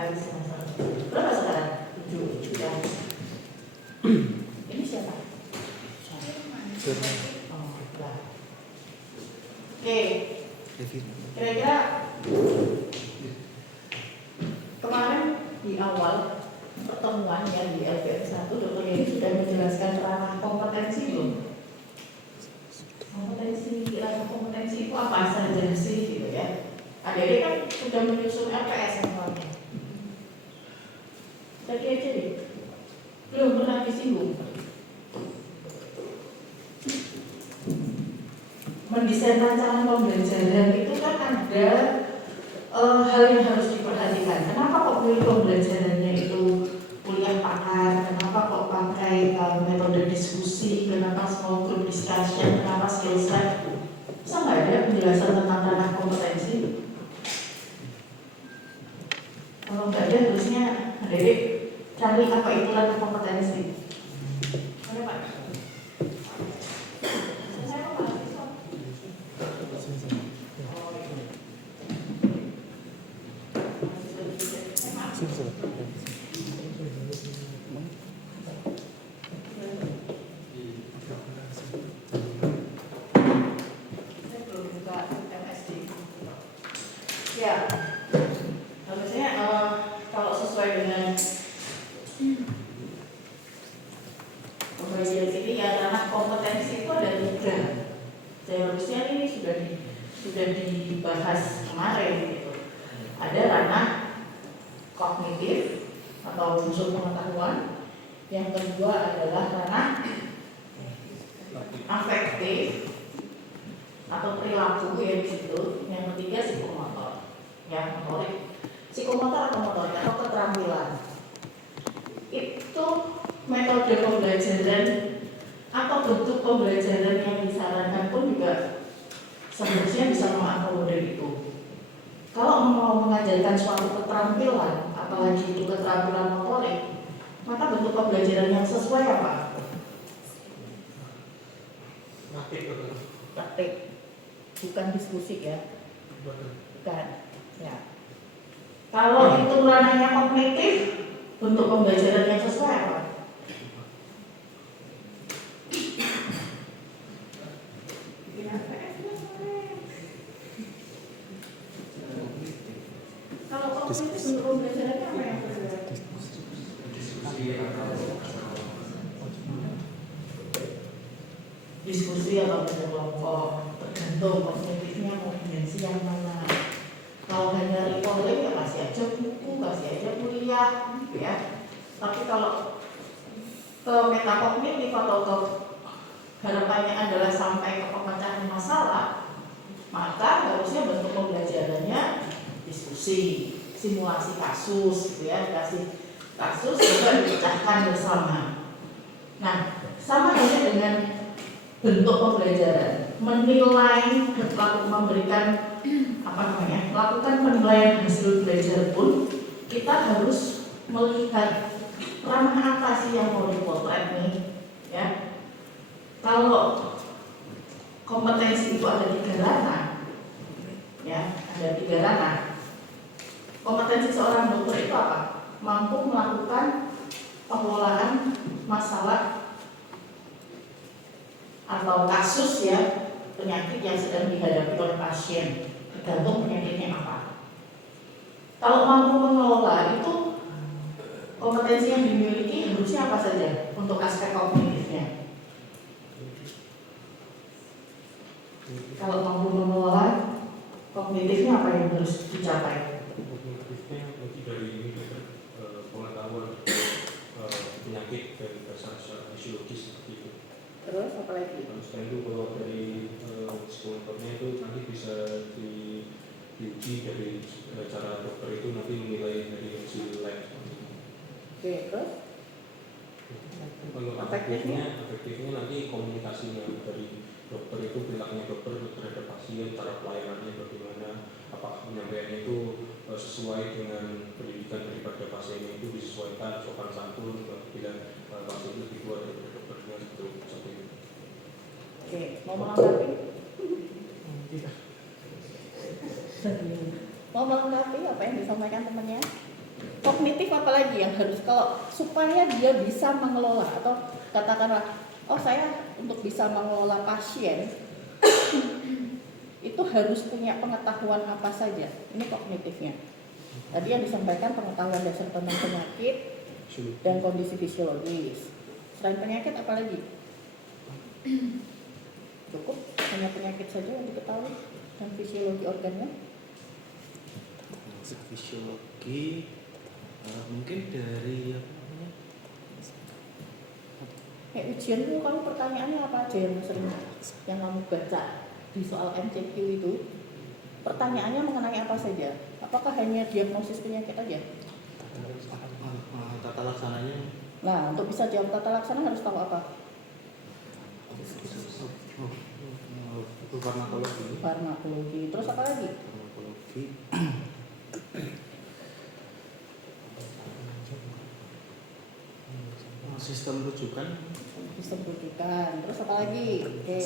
Berapa sekarang? 7 ya. Ini siapa? Oh, lah. Oke. Kira-kira kemarin di awal pertemuan ya di LPM 1 Dr. Yeni sudah menjelaskan ranah kompetensi belum? Ranah kompetensi itu apa saja sih gitu ya? Adik-adik kan sudah menyusun LPS soalnya. Tadi aja deh, belum pernah disinggung. Mendesain rancangan pembelajaran itu kan ada hal yang harus diperhatikan. Kenapa kok pilih pembelajarannya itu kuliah pakar? Kenapa kok pakai metode diskusi? Kenapa small group discussion? Kenapa skill set? Bisa nggak ada penjelasan tentang ranah kompetensi? Kalau nggak ada, harusnya adik cari apa itu ranah kompetensi. Ada Pak? Ya, harusnya kalau sesuai dengan pembelajaran ini ya ranah kompetensi itu ada 3. Seharusnya ini sudah dibahas kemarin gitu. Ada ranah kognitif atau unsur pengetahuan. Yang kedua adalah ranah afektif atau perilaku ya di situ. Yang ketiga psikomotor. Ya, motorik. Psikomotor atau motorik atau keterampilan. Itu metode pembelajaran atau bentuk pembelajaran yang disarankan pun juga seharusnya bisa mengakomodir itu. Kalau mau mengajarkan suatu keterampilan, apalagi itu keterampilan motorik, maka bentuk pembelajaran yang sesuai apa? Praktik. Bukan diskusi ya. Bukan. Ya. Kalau itu ranahnya kognitif, bentuk pembelajaran yang sesuai apa? Kalau kognitif bentuk pembelajarannya apa yang berbeda? Diskusi atau berkelompok, tergantung kognitifnya mau dimensi yang mana. Kalau hanya recalling ya kasih aja buku, kasih aja kuliah, gitu ya. Tapi kalau ke metakognitif atau ke harapannya adalah sampai ke pemecahan masalah, maka harusnya bentuk pembelajarannya diskusi, simulasi kasus, gitu ya, kasih kasus juga dipecahkan bersama. Nah, sama halnya dengan bentuk pembelajaran, menilai, memberikan melakukan penilaian hasil belajar pun kita harus melihat ranah apa sih yang mau dipotret nih, ya. Kalau kompetensi itu ada 3 ranah, ya, ada 3 ranah. Kompetensi seorang dokter itu apa? Mampu melakukan pengolahan masalah atau kasus ya penyakit yang sedang dihadapi oleh pasien, tergantung penyakitnya apa. Kalau mampu mengelola itu kompetensi yang dimiliki harusnya apa saja untuk aspek kognitifnya. Kalau mampu mengelola kognitifnya apa yang harus dicapai? Kognitifnya lebih dari pengetahuan penyakit dan dasar fisiologis seperti itu. Terus apa lagi? Selain itu kalau dari psikomotornya itu nanti bisa diuji dari cara dokter itu nanti menilai dari hasil lab. Oke, terus? Kalau efektifnya nanti komunikasinya dari dokter itu, perilakunya dokter terhadap pasien, cara pelayanannya bagaimana, apakah penyampaiannya itu sesuai dengan pendidikan daripada pasiennya itu disesuaikan sopan santun bila pasien itu dibuat dari dokternya seperti itu. Oke, mau melengkapi? Tidak. Mau melengkapi apa yang disampaikan temannya? apalagi yang harus kalau supaya dia bisa mengelola atau katakanlah, oh saya untuk bisa mengelola pasien itu harus punya pengetahuan apa saja. Ini kognitifnya. Tadi yang disampaikan pengetahuan dasar tentang penyakit dan kondisi fisiologis. Selain penyakit apa lagi? Cukup hanya penyakit saja yang diketahui dan fisiologi organnya. Fisiologi mungkin dari apa namanya? Ujian itu kamu pertanyaannya apa aja yang sering yang kamu baca di soal MCQ itu? Pertanyaannya mengenai apa saja? Apakah hanya diagnosis penyakit aja? Tata laksananya. Nah, untuk bisa jawab tata laksana harus tahu apa? Farmakologi. Farmakologi. Terus apa lagi? Farmakologi. Sistem rujukan. Sistem rujukan. Terus apa lagi? Oke.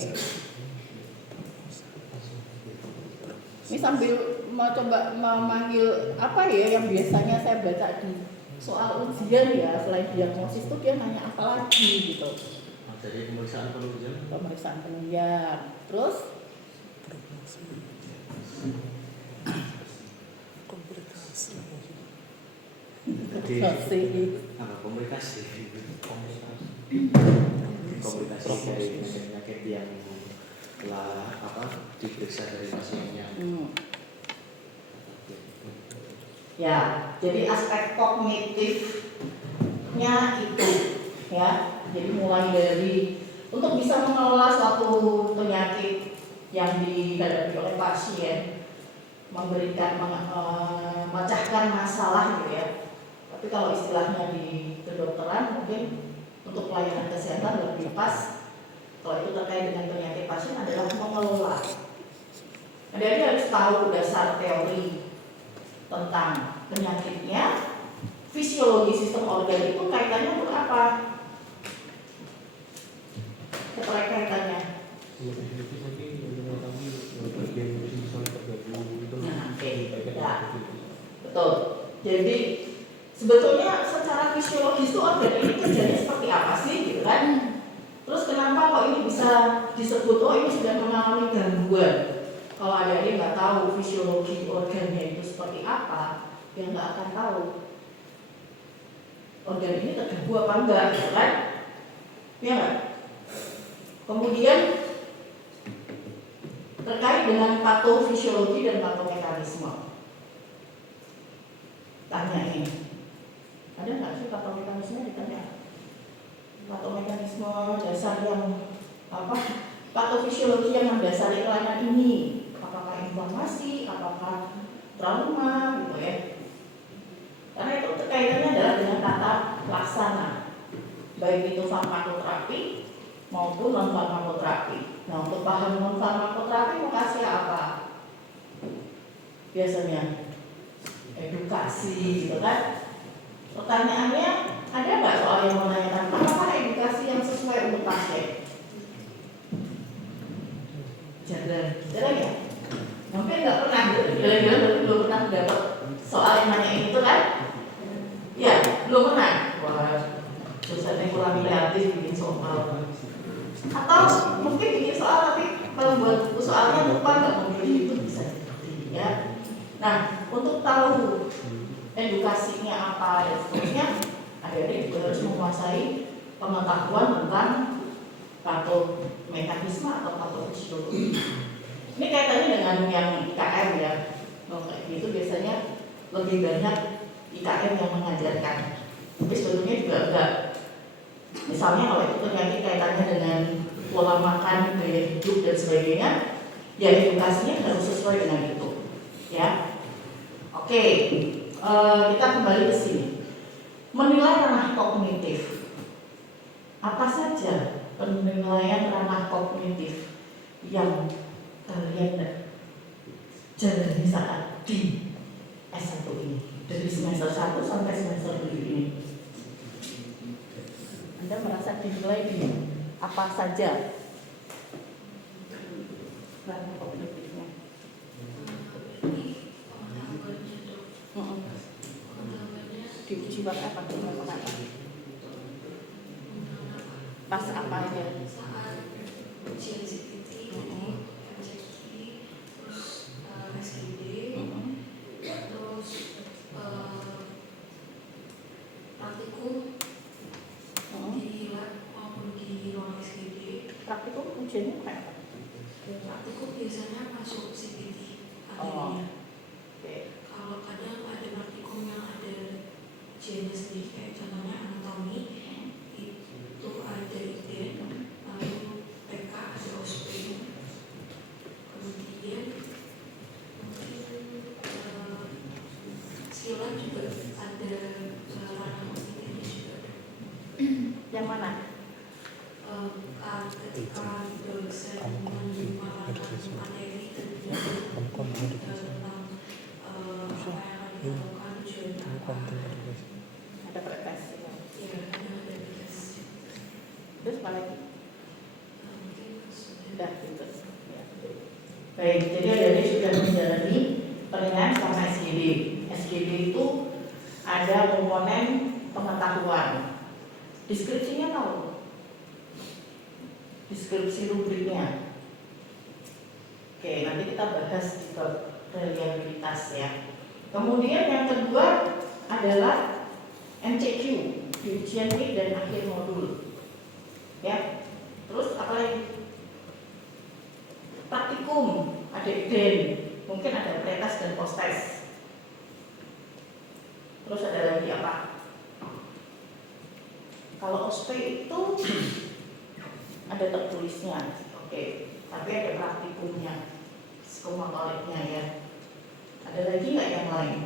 Ini sambil mau coba memanggil apa ya yang biasanya saya baca di soal ujian ya, selain diagnosis itu dia nanya apa lagi gitu. Dari pemeriksaan penunjang. Pemeriksaan penunjang. Terus Komunikasi dari penyakit yang telah diperiksa dari pasiennya. Ya, jadi aspek kognitifnya itu ya. Jadi mulai dari untuk bisa mengelola suatu penyakit yang dihadapi oleh pasien, memberikan memecahkan masalah gitu ya. Tapi kalau istilahnya di kedokteran mungkin untuk pelayanan kesehatan lebih pas. Kalau itu terkait dengan penyakit pasien adalah mengelola. Jadi harus tahu dasar teori tentang penyakitnya, fisiologi sistem organ itu kaitannya untuk apa? Keterkaitannya. Betul. Jadi sebetulnya secara fisiologis itu organ ini kerjanya seperti apa sih, gitu kan? Terus kenapa kok ini bisa disebut oh ini sudah mengalami gangguan? Kalau adik-adik nggak tahu fisiologi organnya itu seperti apa, ya nggak akan tahu organ ini terganggu apa enggak, gitu kan? Ya nggak? Kemudian terkait dengan patofisiologi dan patomekanisme. Tanya ini, ada nggak sih patomekanisme ditanya? Patomekanisme dasar yang apa? Patofisiologi yang mendasari kelainan ini, apakah inflamasi, apakah trauma, gitu ya? Karena itu kaitannya adalah dengan tata laksana, baik itu farmakoterapi maupun non farmakoterapi. Nah, untuk paham non farmakoterapi mau kasih apa? Biasanya edukasi, gitu kan? Pertanyaannya, ada nggak soal yang menanyakan apakah edukasi yang sesuai untuk pasien? Jarang ya? Mungkin nggak pernah, belum pernah dapat soal yang nanya itu kan? Ya, belum pernah. Wah, dosennya kurang kreatif bikin soal. Atau mungkin bikin soal tapi kalau buat buku soalnya lupa nggak memilih itu bisa jadi ya. Nah, untuk tahu edukasinya apa dan seterusnya, akhirnya juga harus menguasai pengetahuan tentang patomekanisme atau patofisiologi. Ini kaitannya dengan yang IKM ya. Kayak gitu biasanya lebih banyak IKM yang mengajarkan. Tapi sebetulnya juga enggak. Misalnya kalau itu penyakit kaitannya dengan pola makan, gaya hidup dan sebagainya, ya edukasinya harus sesuai dengan itu. Ya, oke. Kita kembali ke sini. Menilai ranah kognitif. Apa saja penilaian ranah kognitif yang kalian jalani saat di S1 ini, dari semester 1 sampai semester 7 ini? Anda merasa dinilai di apa saja ranah kognitifnya? Diuji pakai apa? Pas apa aja? Saat ujian CPT, MCQ, terus SGD, terus praktikum di lab maupun di ruang SGD. Praktikum ujiannya kayak apa? Praktikum biasanya masuk CPT Oh. akhirnya. Oke. Kalau kadang ada praktikum yang ada ujiannya sendiri, kayak contohnya anatomi, itu ada IDEN, lalu PK ada OSPE, kemudian mungkin silat juga ada ranah kognitifnya juga. Yang mana? Ketika dosen menyuarakan materi kemudian tentang apa yang akan dilakukan tujuannya apa, Ada pretest. ya ada tugas. Terus apa lagi? Mungkin sudah. Sudah gitu. Ya. Baik, jadi adik sudah menjalani penilaian selama SGD. SGD itu ada komponen pengetahuan. Deskripsinya tahu? Deskripsi rubriknya. Oke, nanti kita bahas di bab reliabilitas ya. Kemudian yang kedua adalah MCQ, di ujian mid dan akhir modul. Ya. Terus apa lagi? Praktikum, ada IDEN, mungkin ada pretest dan posttest. Terus ada lagi apa? Kalau OSPE itu ada tertulisnya, oke, tapi ada praktikumnya, psikomotoriknya ya. Ada lagi nggak yang lain?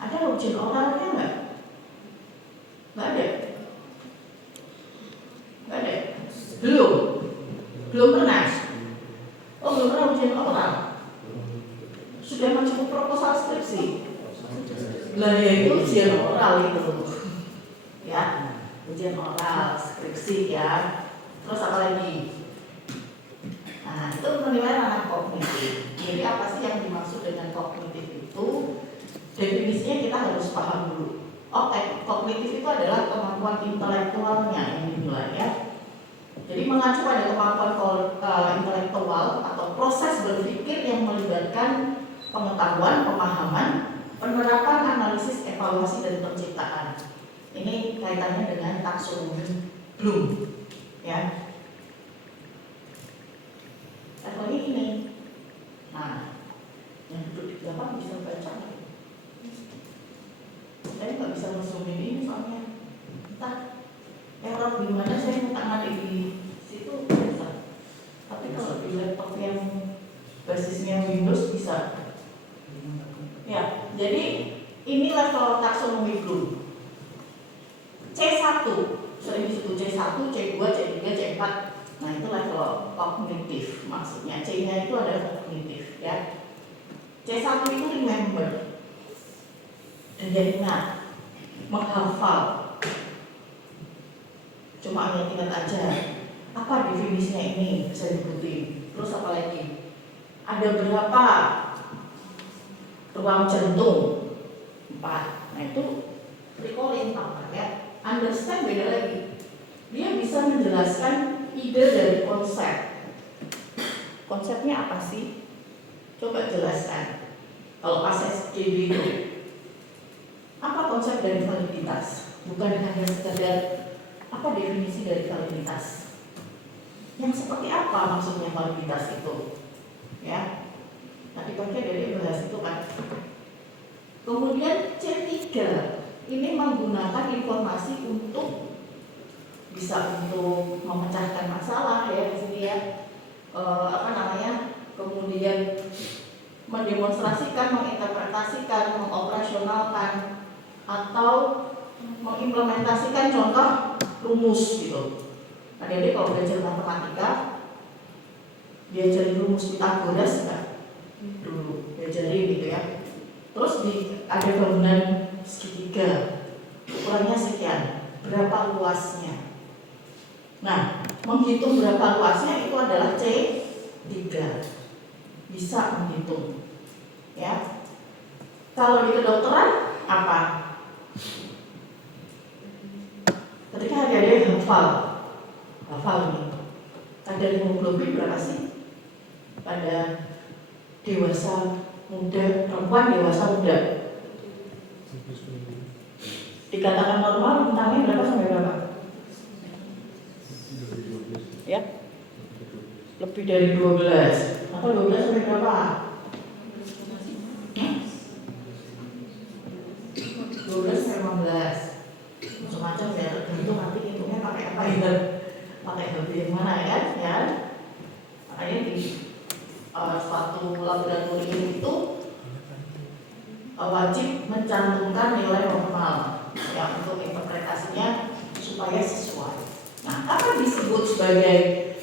Ada ujian oralnya nggak? Nggak ada? Nggak ada? Belum pernah? Oh, belum pernah ujian oral? Sudah mencukup proposal skripsi? Lah ya itu ujian oral itu, ya, ujian oral skripsi ya. Terus apa lagi? Nah, itu penilaian anak kognitif. Jadi apa sih yang dimaksud dengan kognitif itu? Definisinya kita harus paham dulu. Kognitif itu adalah kemampuan intelektualnya yang dinilai ya. Jadi mengacu pada kemampuan intelektual atau proses berpikir yang melibatkan pengetahuan, pemahaman, penerapan, analisis, evaluasi, dan penciptaan. Ini kaitannya dengan taksonomi Bloom. Ya, levelnya ini. Nah, yang duduk di belakang bisa baca nggak? Saya nggak bisa ngezoom ini soalnya. Entah error di mana saya minta ngadik di situ bisa. Tapi kalau di laptop yang basisnya Windows bisa. Ya, jadi ini level taksonomi Bloom. C1 sering disebut C1, C2, C3, C4. Nah itu level kognitif maksudnya. C-nya itu adalah kognitif ya. C1 itu remember, dia ingat, menghafal. Cuma ingat aja. Apa definisinya ini bisa diikuti. Terus apa lagi? Ada berapa ruang jantung? 4. Nah itu recalling apa ya? Understand beda lagi. Dia bisa menjelaskan ide dari konsep. Konsepnya apa sih? Coba jelaskan. Kalau pas SGD itu, apa konsep dari validitas? Bukan hanya sekedar apa definisi dari validitas. Yang seperti apa maksudnya validitas itu? Ya, tadi pakai dari bahas itu kan. Kemudian C3 ini menggunakan informasi untuk bisa untuk memecahkan masalah ya di sini ya, kemudian mendemonstrasikan, menginterpretasikan, mengoperasionalkan atau mengimplementasikan contoh rumus gitu. Nah, jadi kalau belajar matematika diajarin rumus Pythagoras kan dulu diajarin gitu ya. Terus ada bangunan segitiga, ukurannya sekian, berapa luasnya. Nah, menghitung berapa luasnya itu adalah C3. Bisa menghitung. Ya. Kalau di kedokteran apa? hafal ini. Kadar hemoglobin berapa sih? Pada dewasa muda, perempuan dewasa muda. Dikatakan normal, bintangnya berapa sampai berapa? Ya? Lebih dari 12. Atau 12 sampai berapa? 12 sampai 15. Macam-macam ya, tergantung nanti hitungnya pakai apa ya? Pakai HB yang mana ya? Makanya di suatu laboratorium itu wajib mencantumkan nilai normal ya untuk interpretasinya supaya sesuai. Nah, apa disebut sebagai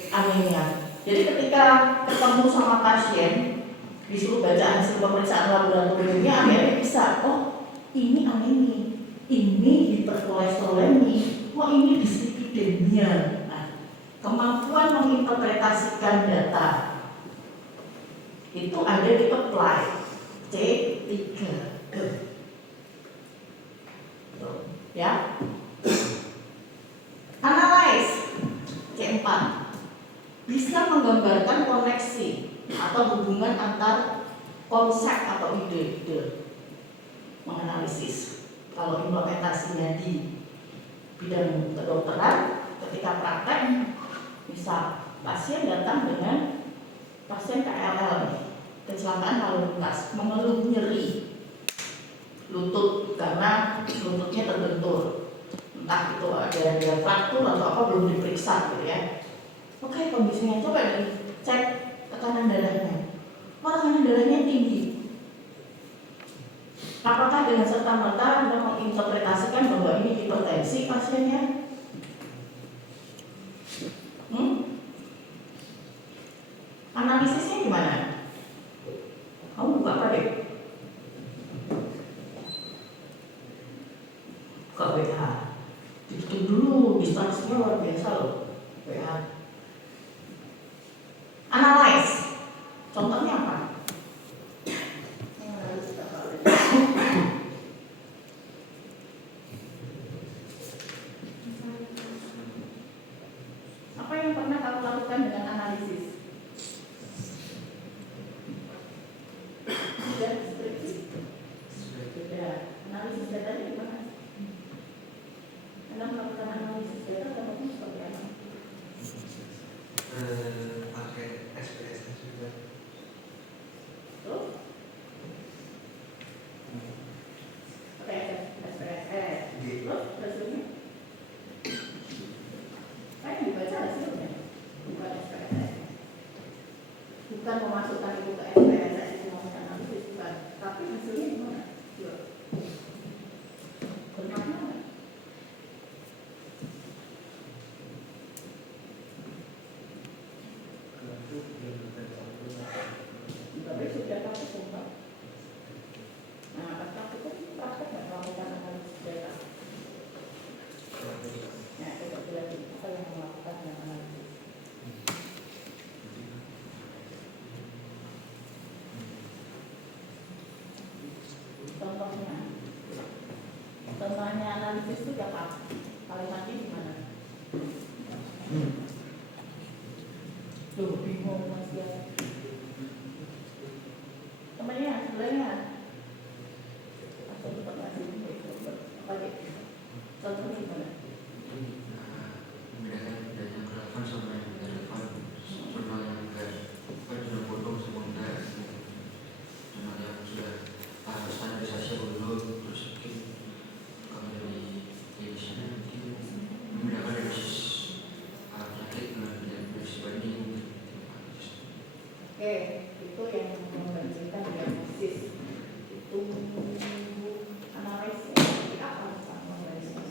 anemia? Jadi ketika ketemu sama pasien disuruh baca hasil pemeriksaan laboratoriumnya, akhirnya bisa, oh ini anemia, ini hiperkolesterolemi, oh ini dislipidemia. Nah, kemampuan menginterpretasikan data itu ada di apply C3 ya. Analyze C4 bisa menggambarkan koneksi atau hubungan antar konsep atau ide-ide. Menganalisis kalau implementasinya di bidang kedokteran, ketika praktek bisa pasien datang dengan pasien KLL, kecelakaan lalu lintas, mengeluh nyeri lutut karena lututnya terbentur, entah itu ada fraktur atau apa, belum diperiksa gitu ya. Oke, kondisinya coba dicek tekanan darahnya. Oh, tekanan darahnya tinggi. Apakah dengan serta-merta Anda menginterpretasikan bahwa ini hipertensi pasiennya? Analisisnya gimana? Kamu buka apa deh? Buka WH. Ditutup dulu, distraksinya luar biasa loh. WH. Analyze. Contohnya apa? Apa yang pernah kamu lakukan dengan analisis? Sudah skripsi? Sudah. Analisis datanya gimana? Anda melakukan analisis data atau seperti apa? Pakai SPS juga. Terus? Pakai SPSS. Terus hasilnya? Saya dibaca hasilnya, bukan SPSS. Bukan memasukkan itu ke SPSS itu mau analisis, bukan. Tapi hasilnya gimana? Bermakna nggak? Tapi sudah praktek sumpah. Nah, pas praktek itu praktek nggak melakukan analisis data? Ya, coba jelasin apa yang melakukan dengan analisis. Contohnya analisis itu apa? Kalimatnya gimana? Loh, bingung Mas ya. Temannya, sebelahnya. Atau tetap masih apa deh? Contohnya gimana? Membedakan bedanya relevan sama yang tidak relevan. Contoh yang enggak sudah bodoh sama enggak. Contoh yang sudah standarisasi dulu, terus mungkin kalau di sana mungkin membedakan dari dosis penyakit dengan dosis banding. Oke, itu yang membandingkan diagnosis. Itu analisis seperti apa misalnya membandingkan?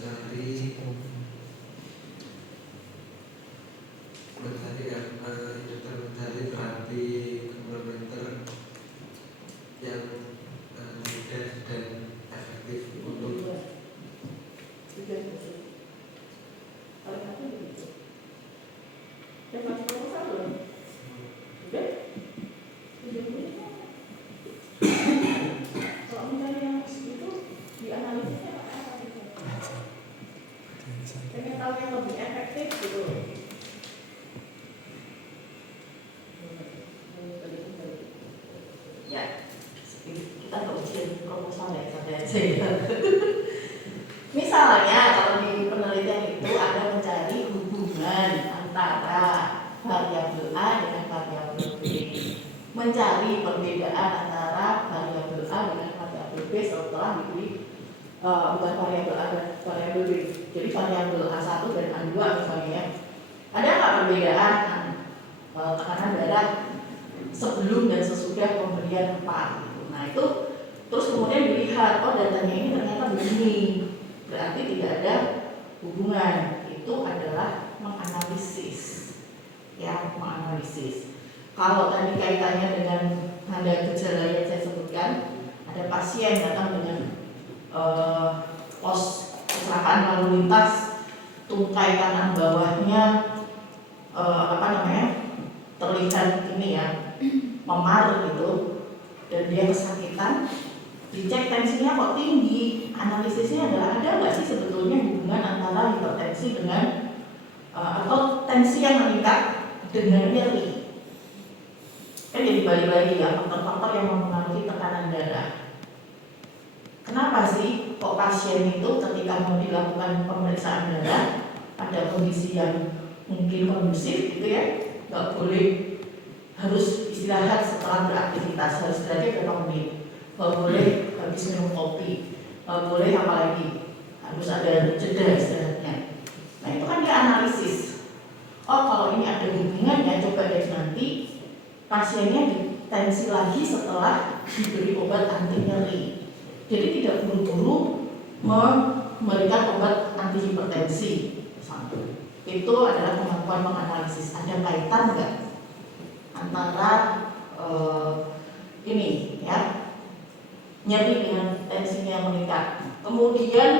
mencari terapi komplementer yang mudah dan efektif untuk pengen tahu yang lebih efektif gitu. Ya, kita nggak ujian proposal ya, sampai aja. Misalnya kalau di penelitian itu ada mencari hubungan antara variabel A dengan variabel B, mencari perbedaan antara variabel A dengan variabel B setelah diberi bukan variabel A dan variabel B. Jadi variabel A1 dan A2 misalnya, ada nggak perbedaan tekanan darah sebelum dan sesudah pemberian apa? Nah itu terus kemudian dilihat, oh datanya ini ternyata begini, berarti tidak ada hubungan. Itu adalah menganalisis, ya menganalisis. Kalau tadi kaitannya dengan ada gejala yang saya sebutkan, ada pasien datang dengan kecelakaan lalu lintas, tungkai kanan bawahnya terlihat ini ya memar gitu, dan dia kesakitan, dicek tensinya kok tinggi. Analisisnya adalah ada nggak sih sebetulnya hubungan antara hipertensi dengan atau tensi yang meningkat dengan nyeri. Kan jadi balik lagi ya faktor-faktor yang mempengaruhi tekanan darah. Kenapa sih kok pasien itu ketika mau dilakukan pemeriksaan darah pada kondisi yang mungkin kondusif gitu ya, nggak boleh harus istirahat setelah beraktivitas, harus istirahatnya berapa menit, nggak boleh habis minum kopi, nggak boleh apalagi harus ada jeda istirahatnya. Nah itu kan dia analisis. Oh kalau ini ada hubungannya, coba deh nanti pasiennya ditensi lagi setelah diberi obat anti nyeri. Jadi tidak buru-buru memberikan obat anti hipertensi. Itu adalah kemampuan menganalisis. Ada kaitan nggak antara ini ya nyeri dengan tensinya yang meningkat. Kemudian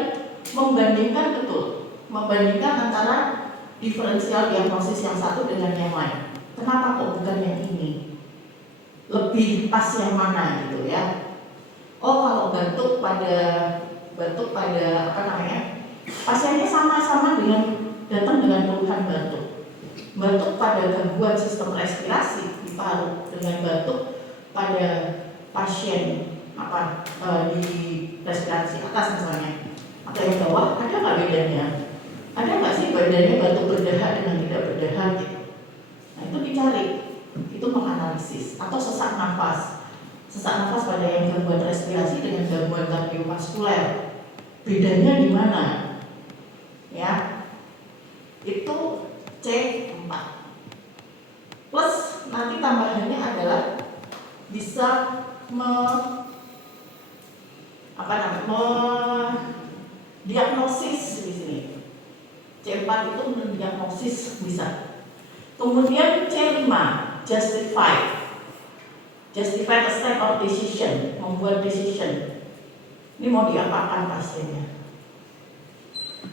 membandingkan antara diferensial diagnosis yang satu dengan yang lain. Kenapa kok bukan yang ini? Lebih pas yang mana gitu ya? Oh kalau batuk pada pasiennya sama-sama datang dengan keluhan batuk pada gangguan sistem respirasi di paru dengan batuk pada pasien di respirasi atas misalnya atau yang bawah, ada nggak bedanya? Ada nggak sih bedanya batuk berdahak dengan tidak berdahak gitu? Nah itu dicari, itu menganalisis. Atau sesak nafas pada yang gangguan respirasi dengan gangguan kardiovaskuler, bedanya di mana? Ya, itu C4. Plus nanti tambahannya adalah bisa diagnosis di sini. C4 itu mendiagnosis bisa. Kemudian C5, justify a step of decision, membuat decision. Ini mau diapakan pasiennya?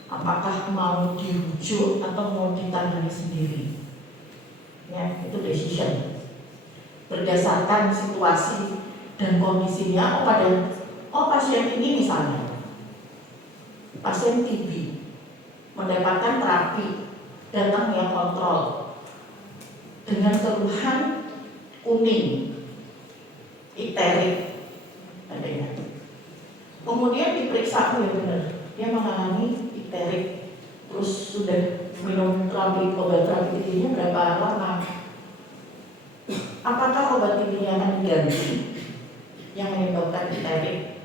Apakah mau dirujuk atau mau ditangani sendiri? Ya, itu decision. Berdasarkan situasi dan kondisinya, pasien ini misalnya pasien TB mendapatkan terapi, datang yang kontrol dengan keluhan kuning, iterik adanya. Kemudian diperiksa, ya benar, dia mengalami iterik, terus sudah minum obat terapi TB-nya berapa lama? Apakah obat TB-nya akan diganti yang menyebabkan iterik?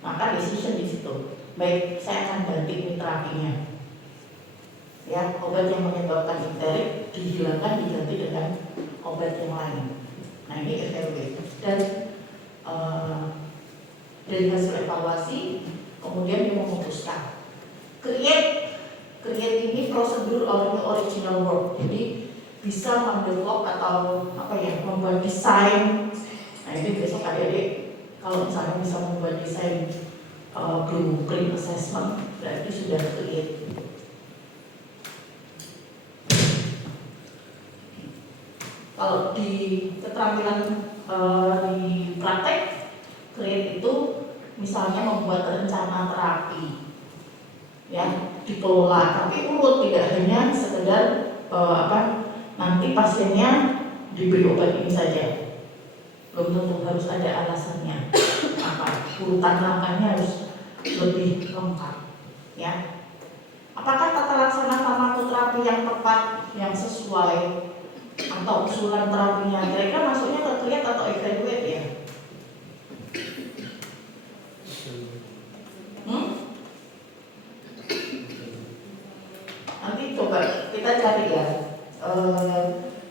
Maka decision di situ. Baik, saya akan ganti ini terapinya. Ya, obat yang menyebabkan iterik dihilangkan, diganti dengan obat yang lain. Nah ini FRW. Dan dari hasil evaluasi kemudian dia memutuskan Create ini prosedur original work. Jadi bisa mendevelop atau membuat desain. Nah ini besok adik-adik kalau misalnya bisa membuat desain blueprint assessment, berarti sudah create. Kalau di keterampilan di praktek, create itu misalnya membuat rencana terapi, ya dikelola, tapi urut, tidak hanya sekedar nanti pasiennya diberi obat ini saja, belum tentu, harus ada alasannya, urutan langkahnya harus lebih lengkap, ya. Apakah tata laksana farmakoterapi yang tepat, yang sesuai, atau usulan terapinya kira-kira masuknya ke create atau evaluate ya? Nanti coba kita cari ya.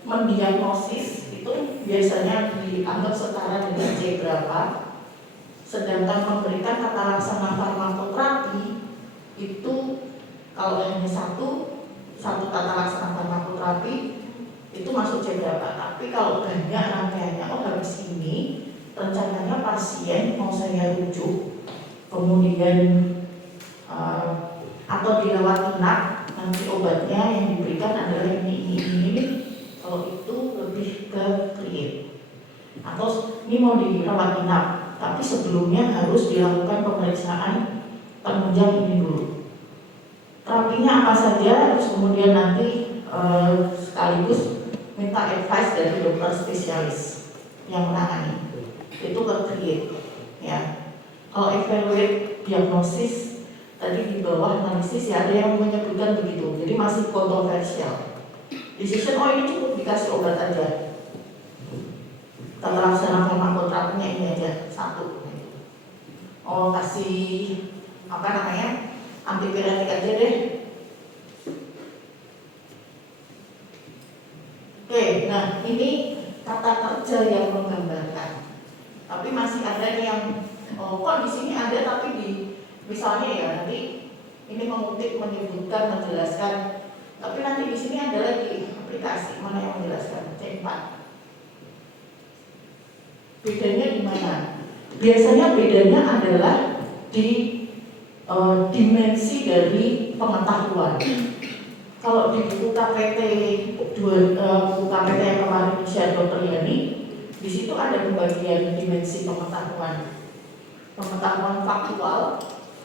Mendiagnosis itu biasanya dianggap setara dengan C berapa, sedangkan memberikan tata laksana farmakoterapi itu kalau hanya satu tata laksana farmakoterapi itu masuk C berapa. Tapi kalau banyak rangkaiannya, habis ini rencananya pasien mau saya rujuk, kemudian atau dirawat inap, nanti obatnya yang diberikan adalah ini. Kalau itu lebih ke create. Atau ini mau dirawat inap, tapi sebelumnya harus dilakukan pemeriksaan penunjang ini dulu. Terapinya apa saja, terus kemudian nanti sekaligus minta advice dari dokter spesialis yang menangani. Itu ke create, ya. Kalau evaluate, diagnosis, tadi di bawah analisis ya ada yang menyebutkan begitu, jadi masih kontroversial. Decision, ini cukup dikasih obat aja, tata laksana farmakoterapinya ini aja satu. Kasih antipiretik aja deh. Oke, nah ini kata kerja yang menggambarkan. Tapi masih ada yang kok di sini ada tapi di misalnya ya nanti ini mengutip, menyebutkan, menjelaskan. Tapi nanti di sini ada lagi aplikasi mana yang menjelaskan C4. Bedanya di mana? Biasanya bedanya adalah di dimensi dari pengetahuan. Kalau di buku KPT yang kemarin share Dr. Yani, di situ ada pembagian dimensi pengetahuan faktual.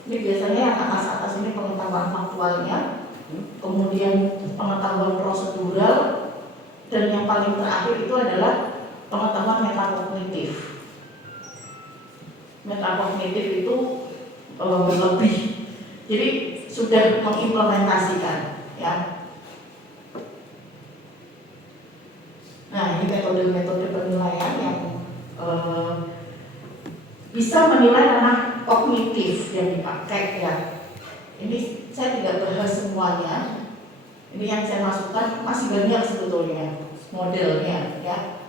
Ini biasanya yang atas ini pengetahuan faktualnya, kemudian pengetahuan prosedural, dan yang paling terakhir itu adalah pengetahuan metakognitif. Metakognitif itu lebih, jadi sudah mengimplementasikan, ya. Nah, ini metode-metode penilaian yang bisa menilai ranah kognitif yang dipakai, ya. Ini saya tidak bahas semuanya. Ini yang saya masukkan masih banyak sebetulnya modelnya, ya.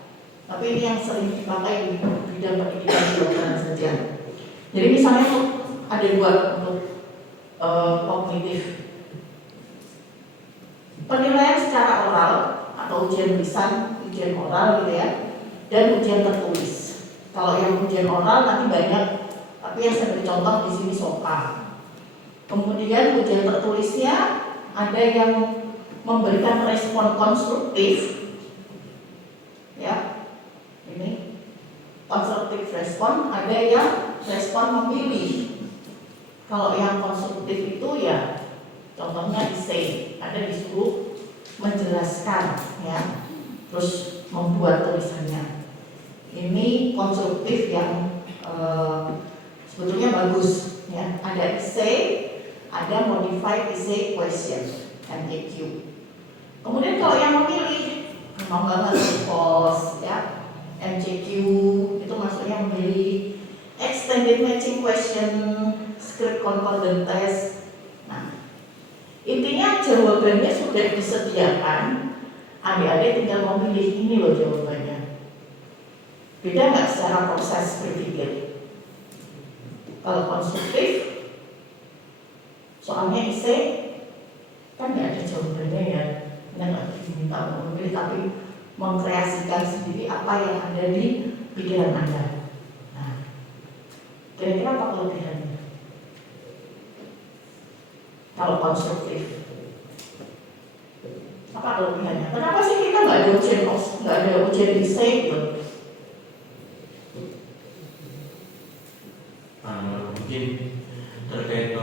Tapi ini yang sering dipakai di bidang pendidikan kedokteran saja. Jadi misalnya ada dua untuk kognitif. Penilaian secara oral atau ujian lisan, ujian oral gitu ya, dan ujian tertulis. Kalau yang ujian oral nanti banyak, tapi yang saya beri contoh di sini SOPA. Kemudian ujian tertulisnya ada yang memberikan respon konstruktif, ya, ini konstruktif respon, ada yang respon memilih. Kalau yang konstruktif itu ya, contohnya essay, ada disuruh menjelaskan, ya, terus membuat tulisannya. Ini konstruktif yang sebetulnya bagus, ya. Ada essay, ada modified essay question, MCQ. Kemudian kalau yang memilih, memang banget post, ya, MCQ itu maksudnya memilih extended matching question, script concordant test. Nah, intinya jawabannya sudah disediakan, adik-adik tinggal memilih, ini loh jawabannya. Beda nggak secara proses berpikir? Kalau konstruktif Soalnya IC kan nggak ada jawabannya ya, kita nggak diminta memilih tapi mengkreasikan sendiri apa yang ada di pikiran Anda. Nah, kira-kira apa kelebihannya? Kalau konstruktif, apa kelebihannya? Kenapa sih kita nggak ada ujian IC gitu? Mungkin terkait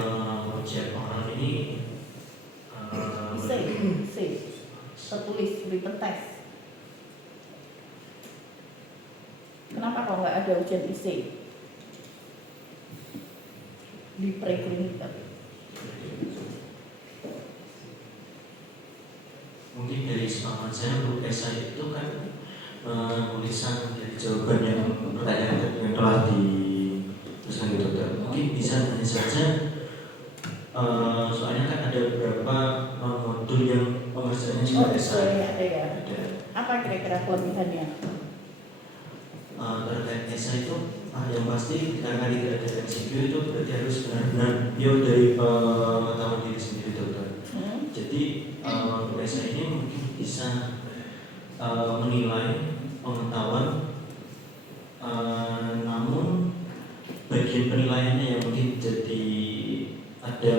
ujian oral ini IC, tertulis written test. Kenapa kalau nggak ada ujian IC di preklinik? mungkin dari sepakat saya untuk esai itu kan tulisan dari jawaban yang pertanyaan yang telah dituliskan di dokter. Mungkin bisa hanya saja soalnya kan ada beberapa modul yang pengerjaannya sudah esai. Ada ya. Apa kira-kira kelebihannya? Terkait esai itu yang pasti karena tidak ada MCQ itu berarti harus benar-benar pure dari pengetahuan diri sendiri dokter. Jadi untuk esai ini mungkin bisa menilai pengetahuan, namun bagian penilaiannya yang mungkin jadi ada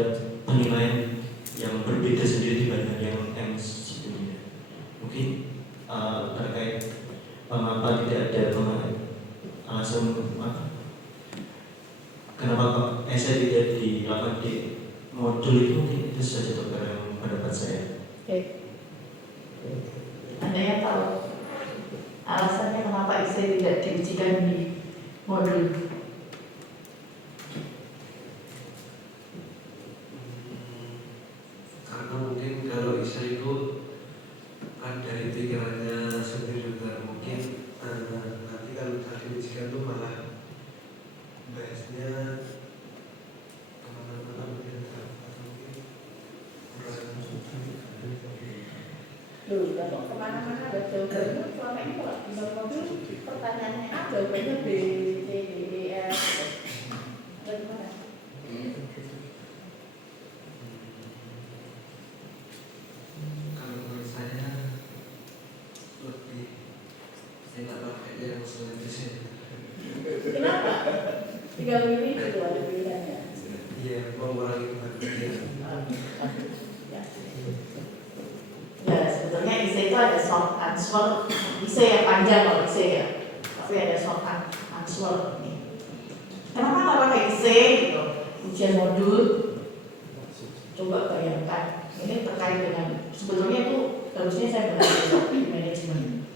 penilaian yang berbeda sendiri dibanding yang sebelumnya. Mungkin terkait mengapa tidak ada alasan kenapa esai tidak dilakukan di modul itu, mungkin itu saja dokter yang pendapat saya. Oke. Anda yang tahu alasannya kenapa IC tidak diujikan di modul? Karena mungkin kalau Isa itu kan dari pikirannya sendiri juga mungkin nanti kalau tadi diujikan itu malah bahasnya kemana-mana mungkin Loh, kalau kemana-mana ada jawabannya, selama ini kalau di mobil pertanyaannya A, jawabannya B, C, D, E, F. Bagaimana? kalau menurut saya lebih saya nggak pakai yang selanjutnya. Kenapa? Tinggal milih itu ada pilihannya. Iya, mengurangi kebahagiaan. Ya, sebetulnya IC itu ada short answer, IC yang panjang kalau IC ya, tapi ada short answer nih. Kenapa nggak pakai IC gitu? Ujian modul, coba bayangkan, ini terkait dengan sebetulnya itu harusnya saya belajar di manajemen.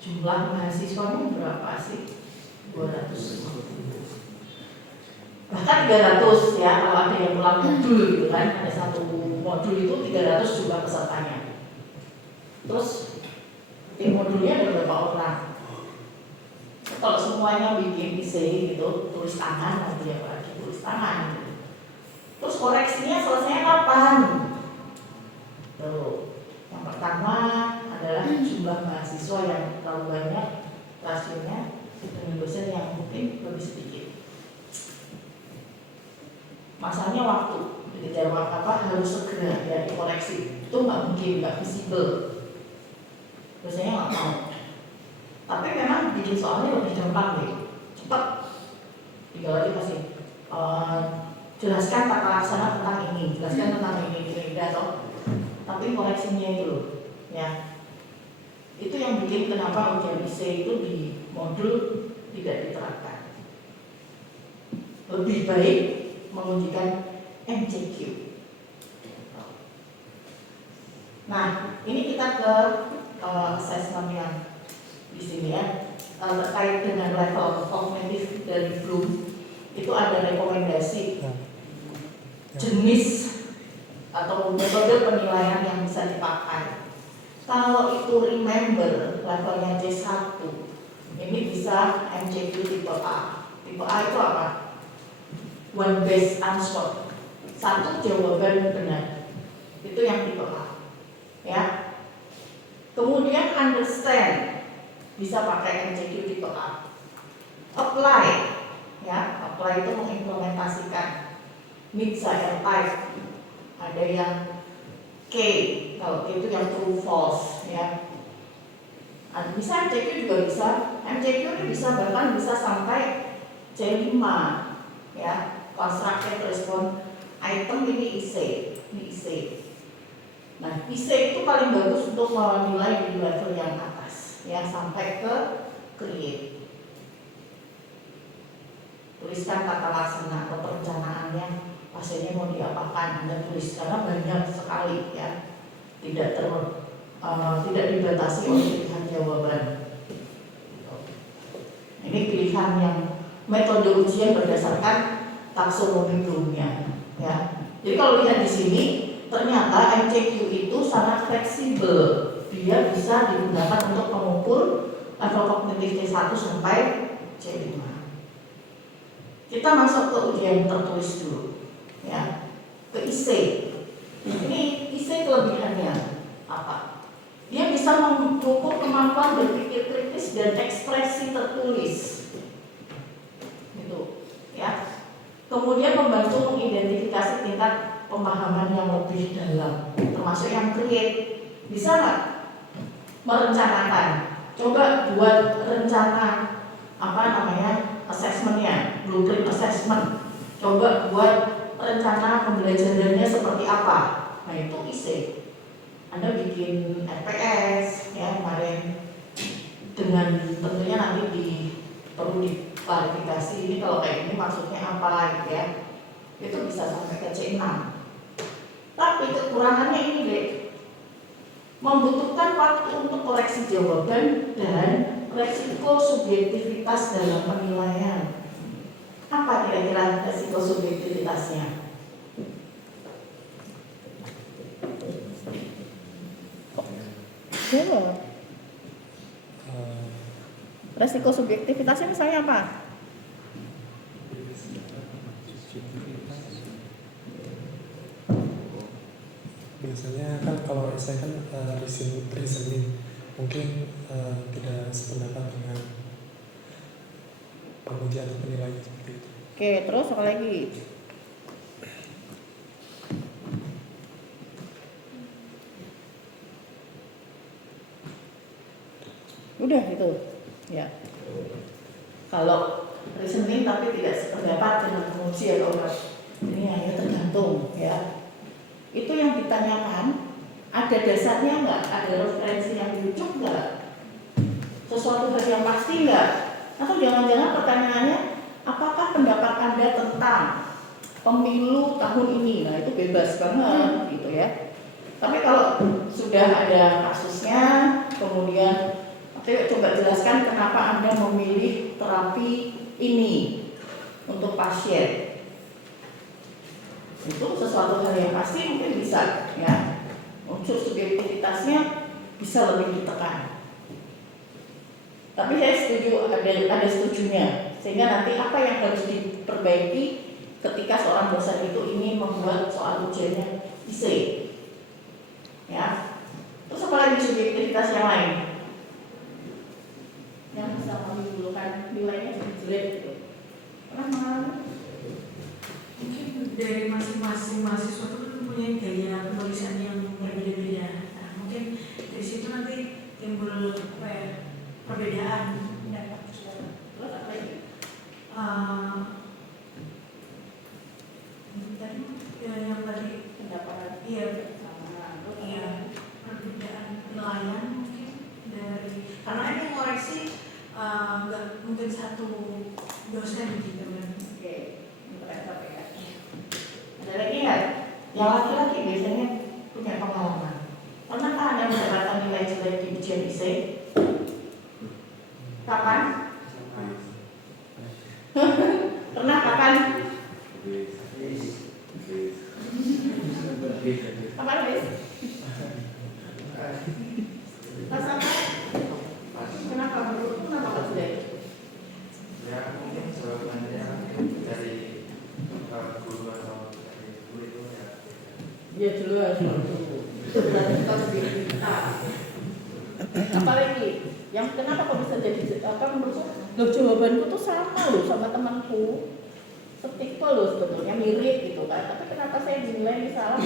Jumlah mahasiswanya berapa sih? 200. Bahkan 300 ya, kalau ada yang ulang modul gitu kan, ada satu modul itu 300 jumlah pesertanya. Terus tim modulnya ada berapa orang? Kalau semuanya bikin IC gitu, tulis tangan nanti ya Pak, tulis tangan gitu. Terus koreksinya selesai kapan? Tuh, yang pertama adalah jumlah mahasiswa yang terlalu banyak, rasionya dengan dosen yang mungkin lebih sedikit. Masalahnya waktu, jadi jawab apa harus segera ya dikoreksi. Itu nggak mungkin, nggak visible. Dosennya nggak mau. Tapi memang bikin soalnya lebih gampang deh, cepat. Tinggal aja kasih jelaskan tata laksana tentang ini, jelaskan tentang ini atau. Tapi koreksinya itu loh, ya. Itu yang bikin kenapa ujian IC itu di modul tidak diterapkan. Lebih baik mengujikan MCQ. Nah, ini kita ke assessment yang di sini ya, terkait dengan level kognitif dari Bloom. Itu ada rekomendasi jenis atau metode penilaian yang bisa dipakai. Kalau itu remember levelnya C1, ini bisa MCQ tipe A. Tipe A itu apa? One best answer, satu jawaban benar. Itu yang tipe A. Ya. Kemudian understand, bisa pakai MCQ tipe A. Apply, ya, apply itu mengimplementasikan. Need saya type, ada yang K, kalau K itu yang true false ya. Bisa MCQ juga bisa, MCQ ini bisa bahkan bisa sampai C5 ya, constructed response item ini IC, ini IC. Nah, IC itu paling bagus untuk menilai di level yang atas ya, sampai ke create. Tuliskan tata laksana atau perencanaannya, pasiennya mau diapakan, Anda tulis karena banyak sekali ya, tidak dibatasi oleh pilihan jawaban. Ini pilihan yang metode ujian berdasarkan taksonomi Bloomnya ya. Jadi kalau lihat di sini ternyata MCQ itu sangat fleksibel, dia bisa digunakan untuk mengukur level kognitif C1 sampai C5. Kita masuk ke ujian tertulis dulu ya, ke IC. Ini IC kelebihannya apa? Dia bisa mengukur kemampuan berpikir kritis dan ekspresi tertulis, gitu, ya. Kemudian membantu mengidentifikasi tingkat pemahaman yang lebih dalam, termasuk yang create. Bisa nggak merencanakan? Coba buat rencana assessmentnya, blueprint assessment. Coba buat rencana pembelajarannya seperti apa. Nah itu IC. Anda bikin FPS ya kemarin, dengan tentunya nanti perlu diklarifikasi ini kalau kayak ini maksudnya apa gitu ya. Itu bisa sampai ke C6. Tapi kekurangannya ini deh, membutuhkan waktu untuk koreksi jawaban dan resiko subjektivitas dalam penilaian. Apa kira-kira resiko subjektivitasnya? Resiko subjektivitasnya misalnya apa? Biasanya kan kalau saya kan reasoning mungkin tidak sependapat dengan penguji atau penilaian seperti itu. Oke, terus apa lagi? Udah itu, ya. Kalau reasoning tapi tidak sependapat dengan penguji atau apa, ini hanya tergantung, ya. Itu yang ditanyakan, ada dasarnya nggak? Ada referensi yang lucu nggak? Sesuatu hal yang pasti nggak? Atau jangan-jangan pertanyaannya, apakah pendapat Anda tentang pemilu tahun ini? Nah itu bebas banget, gitu ya. Tapi kalau sudah ada kasusnya, kemudian coba jelaskan kenapa Anda memilih terapi ini untuk pasien. Itu sesuatu hal yang pasti mungkin bisa ya, unsur subjektivitasnya bisa lebih ditekan. Tapi saya setuju, ada setujunya, sehingga nanti apa yang harus diperbaiki ketika seorang dosen itu ingin membuat soal ujiannya IC ya. Terus apa lagi subjektivitas yang lain yang bisa menimbulkan nilainya jadi jelek gitu? Pernah mengalami? Mungkin dari masing-masing mahasiswa itu kan punya gaya penulisan yang berbeda-beda. Nah, mungkin dari situ nanti timbul perbedaan pendapat. Terus apa lagi? Tadi yang tadi Pendapat iya sama. iya perbedaan penilaian mungkin dari karena ini koreksi nggak mungkin satu dosen gitu kan. Oke, interpreter ya. Ada lagi nggak? Yang laki-laki biasanya punya pengalaman. Pernahkah Anda mendapatkan nilai jelek di ujian IC? Kapan? Pernah kapan? Kapan guys? Pas apa? Kenapa menurutmu kenapa pas jelek? Ya mungkin jawabannya dari guru atau dari guru itu ya. Ya jelas itu berarti kita subjektivitas. Apalagi yang kenapa kok bisa jadi apa menurutku? Loh jawabanku tuh sama loh sama temanku. setikul loh sebetulnya, mirip gitu kan. Tapi kenapa saya dinilai salah?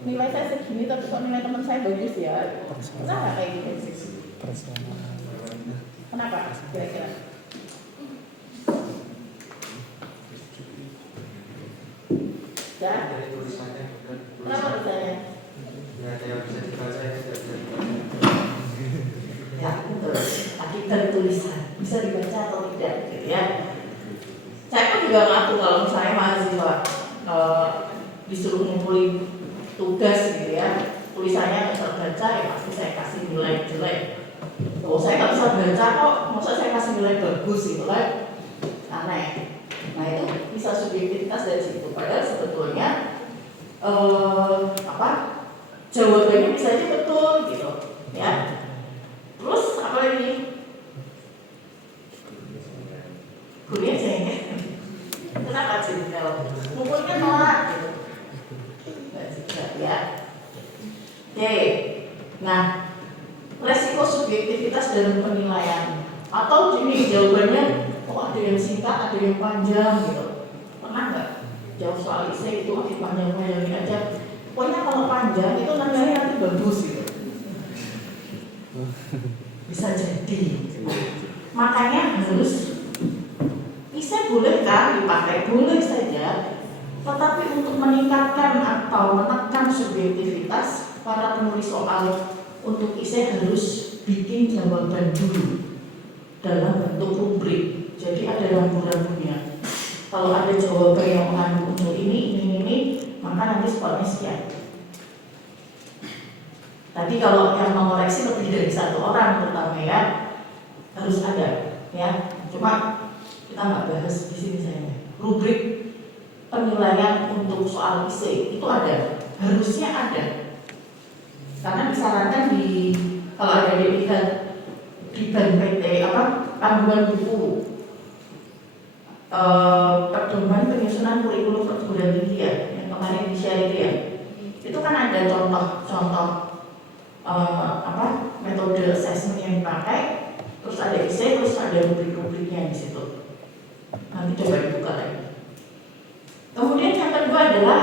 Nilai saya segini tapi kok nilai teman saya bagus ya? Kenapa kayak gitu sih? Personal. Kenapa kira-kira? Ya? Dari tulisannya bukan Kenapa tulisannya? nggak ada yang bisa dibaca itu tidak bisa dibaca. Ya, betul. Tadi dari tulisan bisa dibaca atau tidak, gitu ya. Saya pun juga ngaku kalau misalnya mahasiswa disuruh ngumpulin tugas gitu ya, tulisannya nggak terbaca ya pasti saya kasih nilai jelek. Oh, saya nggak bisa baca kok, masa saya kasih nilai bagus gitu kan? Aneh. Nah itu bisa subjektivitas dari situ. Padahal sebetulnya jawabannya bisa aja betul gitu, ya. Terus apa lagi? Kuliah jengkel. Kenapa jengkel? Mungkin norak gitu. Nggak juga ya. Oke. Nah, resiko subjektivitas dalam penilaian. Atau ini jawabannya, ada yang singkat, ada yang panjang gitu. Pernah nggak jawab soal isi itu makin panjang-panjangin aja? Pokoknya kalau panjang itu nilainya nanti bagus gitu. Bisa jadi. Makanya harus isi boleh kan dipakai, boleh saja. Tetapi untuk meningkatkan atau menekan subjektivitas, para penulis soal untuk isi harus bikin jawaban dulu dalam bentuk rubrik. Jadi ada rambu-rambunya. Kalau ada jawaban yang mengandung unsur ini, maka nanti skornya sekian. Tadi kalau yang mengoreksi lebih dari satu orang terutama ya, harus ada ya. Cuma kita nggak bahas di sini saya. Rubrik penilaian untuk soal IC itu ada, harusnya ada. Karena disarankan kalau ada dilihat di ban PT panduan buku pedoman penyusunan kurikulum perguruan tinggi ya, yang kemarin di-share itu kan ada contoh metode assessment yang dipakai, terus ada essay, terus ada rubrik-rubriknya di situ. Nanti coba dibuka lagi. Kemudian yang kedua adalah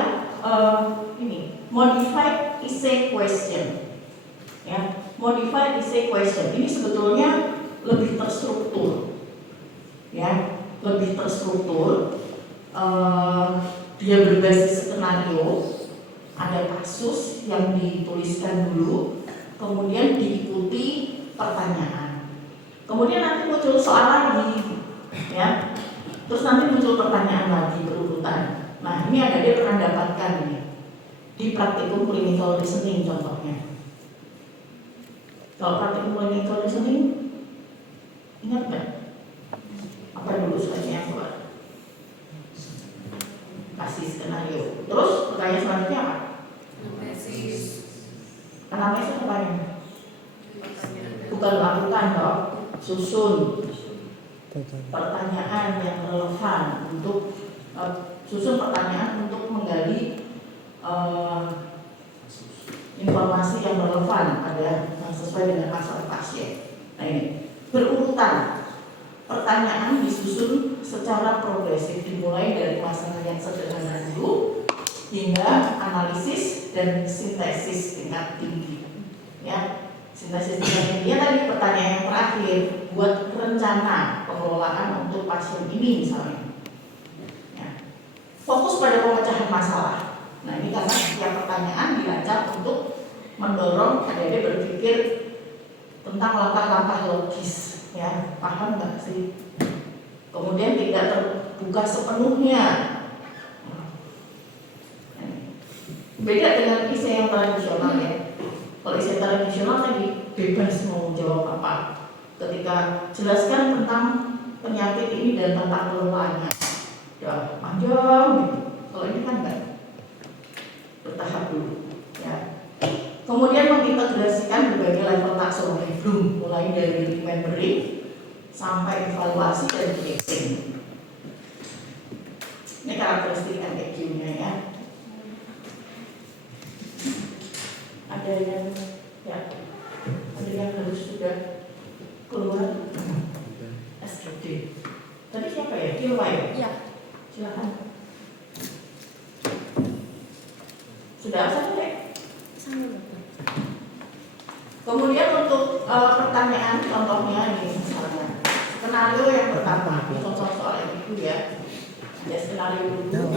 modified essay question. Ya, modified essay question ini sebetulnya lebih terstruktur. Ya, lebih terstruktur. Dia berbasis skenario, ada kasus yang dituliskan dulu, kemudian diikuti pertanyaan. Kemudian nanti muncul soal lagi, ya. Terus nanti muncul pertanyaan lagi berurutan. Nah, ini ada dia pernah dapatkan nih di praktikum clinical reasoning contohnya. Kalau praktikum clinical reasoning, ingat nggak? Apa dulu slide-nya yang keluar? Kasih skenario. Terus pertanyaan selanjutnya apa? Kenapa itu pertanyaan? Bukan lakukan dong, susun pertanyaan yang relevan untuk susun pertanyaan untuk menggali informasi yang relevan ada yang sesuai dengan masalah pasien. Nah ini berurutan. Pertanyaan disusun secara progresif, dimulai dari masalah yang sederhana dulu hingga analisis dan sintesis tingkat tinggi. Ya, sintesis tingkat tinggi tadi pertanyaan yang terakhir, buat rencana pengelolaan untuk pasien ini misalnya. Ya. Fokus pada pemecahan masalah. Nah ini karena setiap pertanyaan dirancang untuk mendorong adik-adik berpikir tentang langkah-langkah logis. Ya, paham nggak sih? Kemudian tidak terbuka sepenuhnya. Beda dengan isi yang tradisional ya. Kalau isi tradisional tadi bebas mau jawab apa. Ketika jelaskan tentang penyakit ini dan tentang kelelahannya, ya panjang gitu. Kalau ini kan enggak, bertahap dulu. Ya. Kemudian mengintegrasikan berbagai level taksonomi Bloom, mulai dari remembering sampai evaluasi dan predicting. Ini karakteristik MPQ-nya ya. Ada yang harus sudah keluar SKD. Tadi siapa ya? Kilwa ya? Iya. Silakan. Sudah satu deh. Kemudian untuk pertanyaan contohnya ini misalnya skenario yang pertama, ini contoh soal itu ya. Ada skenario dulu.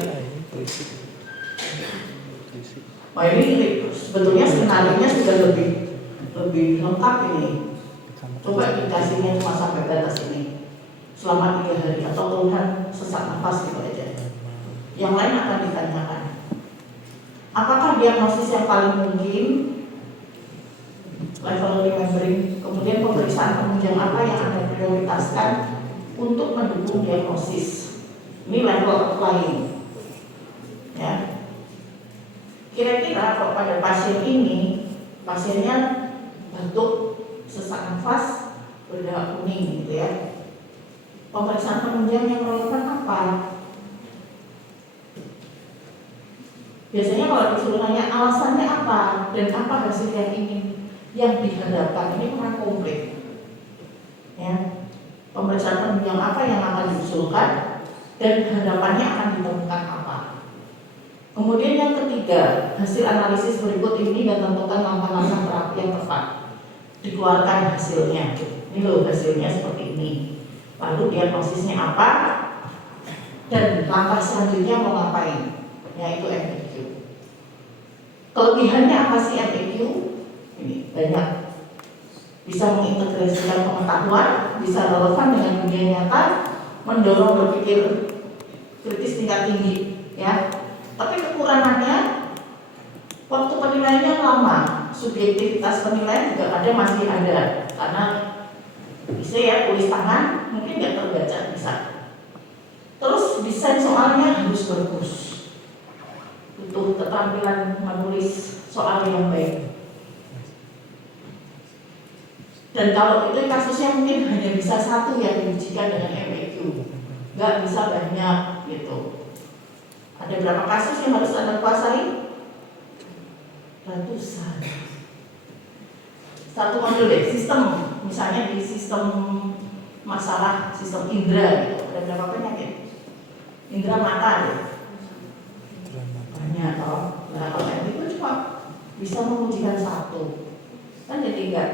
Oh ini sebetulnya skenario-nya sudah lebih lengkap ini. Coba indikasinya cuma sampai batas ini selama 3 hari atau keluhan sesak nafas gitu aja. Yang lain akan ditanyakan. Apakah diagnosis yang paling mungkin? Level remembering, kemudian pemeriksaan penunjang apa yang Anda prioritaskan untuk mendukung diagnosis. Ini level applying. Ya. Kira-kira kalau pada pasien ini, pasiennya batuk, sesak nafas, berdarah kuning gitu ya. Pemeriksaan penunjang yang relevan apa? Biasanya kalau disuruh nanya alasannya apa dan apa hasil yang diharapkan, ini kurang komplit. Ya. Pemeriksaan penunjang apa yang akan diusulkan dan harapannya akan ditemukan apa. Kemudian yang ketiga, hasil analisis berikut ini dan tentukan langkah-langkah terapi yang tepat. Dikeluarkan hasilnya. Ini loh hasilnya seperti ini. Lalu diagnosisnya apa dan langkah selanjutnya mau ngapain? Yaitu FAQ. Kelebihannya apa sih FAQ? Ini banyak. Bisa mengintegrasikan pengetahuan, bisa relevan dengan dunia nyata, mendorong berpikir kritis tingkat tinggi, ya. Tapi kekurangannya waktu penilaiannya lama, subjektivitas penilaian juga masih ada, karena bisa ya tulis tangan mungkin nggak terbaca bisa. Terus desain soalnya harus bagus, butuh keterampilan menulis soal yang baik. Dan kalau itu kasusnya mungkin hanya bisa satu yang diujikan dengan FAQ, nggak bisa banyak gitu. Ada berapa kasus yang harus Anda kuasai? Ratusan. Satu model deh, sistem, misalnya di sistem masalah sistem indera gitu. Ada berapa penyakit? Indera mata deh. Banyak toh. Nah kalau itu cuma bisa mengujikan satu, kan jadi enggak,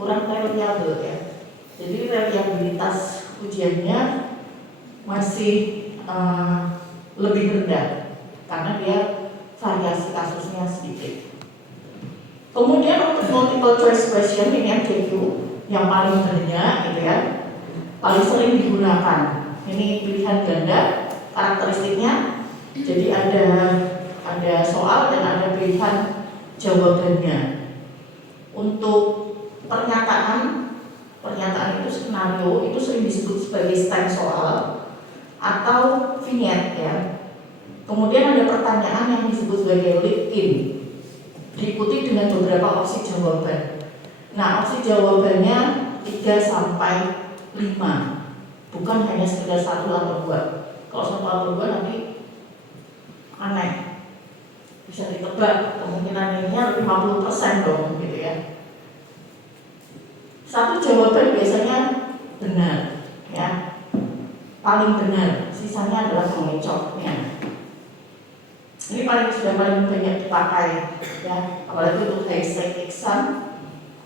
kurang reliable ya. Jadi reliabilitas ujiannya masih lebih rendah karena dia variasi kasusnya sedikit. Kemudian untuk multiple choice question ini MCQ yang paling banyak gitu ya, paling sering digunakan. Ini pilihan ganda, karakteristiknya jadi ada soal dan ada pilihan jawabannya. Untuk pernyataan itu skenario itu sering disebut sebagai stem soal atau vignette ya. Kemudian ada pertanyaan yang disebut sebagai lead-in, diikuti dengan beberapa opsi jawaban. Nah, opsi jawabannya 3 sampai 5, bukan hanya sekedar 1 atau 2. Kalau 1 atau 2 nanti aneh, bisa ditebak kemungkinannya 50% dong gitu ya. 1 jawaban biasanya benar ya, paling benar, sisanya adalah pengecoknya. Ini sudah paling banyak dipakai ya, apalagi untuk high stake exam.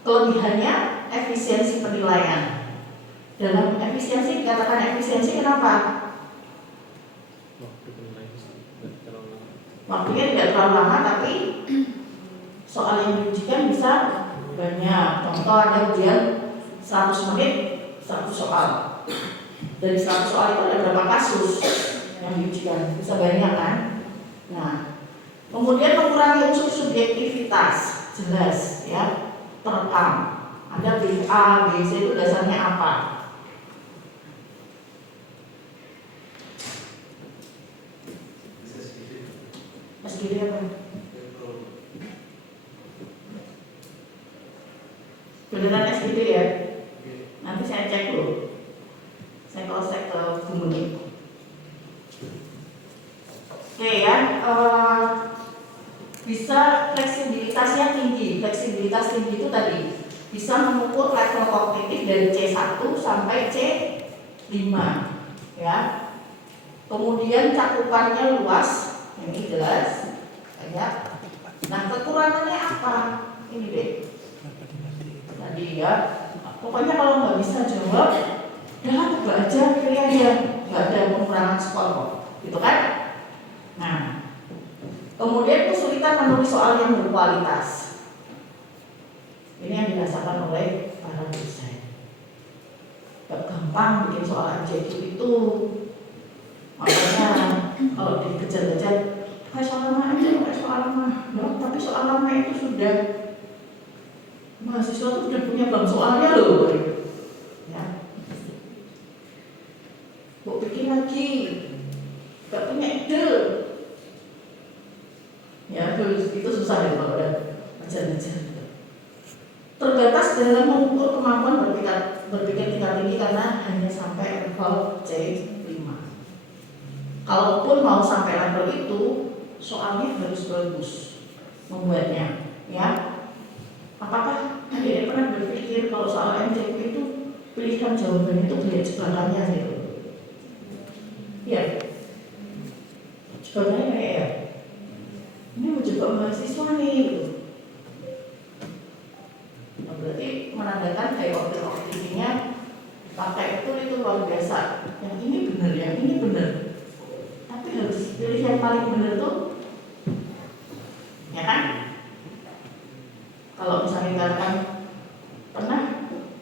Kelebihannya efisiensi penilaian. Dalam efisiensi dikatakan efisiensi kenapa? Waktunya tidak terlalu lama, tapi soal yang diujikan bisa banyak. Contoh ada ujian 100 menit 100 soal. Dari 100 soal itu ada berapa kasus yang diujikan? Bisa banyak kan? Nah, kemudian mengurangi unsur subjektivitas, jelas ya, terekam. Ada pilih A, B, C itu dasarnya apa? SGD apa? Beneran SGD ya? Nanti saya cek dulu. Saya cross-check ke Bumuni. Oke ya, bisa fleksibilitasnya tinggi. Fleksibilitas tinggi itu tadi bisa mengukur level kognitif dari C1 sampai C5 ya. Kemudian cakupannya luas, ini jelas, banyak. Nah kekurangannya apa? Ini deh. Tadi ya, pokoknya kalau nggak bisa jawab, ya coba aja pilih aja, nggak ada pengurangan skor kok, gitu kan? Nah, kemudian kesulitan menulis soal yang berkualitas. Ini yang dirasakan oleh para dosen. Gak gampang bikin soal MCQ itu. Makanya kalau dikejar-kejar, pakai soal lama aja, pakai soal lama. No, tapi soal lama itu sudah mahasiswa itu sudah punya bank soalnya loh. Ya. Mau bikin lagi, gak punya ide. Ya, itu susah ya kalau udah ajar-ajar. Terbatas dalam mengukur kemampuan berpikir tingkat tinggi karena hanya sampai level C5. Kalaupun mau sampai level itu, soalnya harus bagus membuatnya, ya. Apakah Anda pernah berpikir kalau soal MCQ itu pilihan jawabannya itu banyak jebakannya gitu? Iya. Jebakannya kayak ya. Ini mau jebak mahasiswa nih gitu. Nah, berarti menandakan kayak objek-objeknya pakai itu luar biasa. Yang ini benar, yang ini benar. Tapi harus pilih yang paling benar tuh, ya kan? Kalau misalnya katakan pernah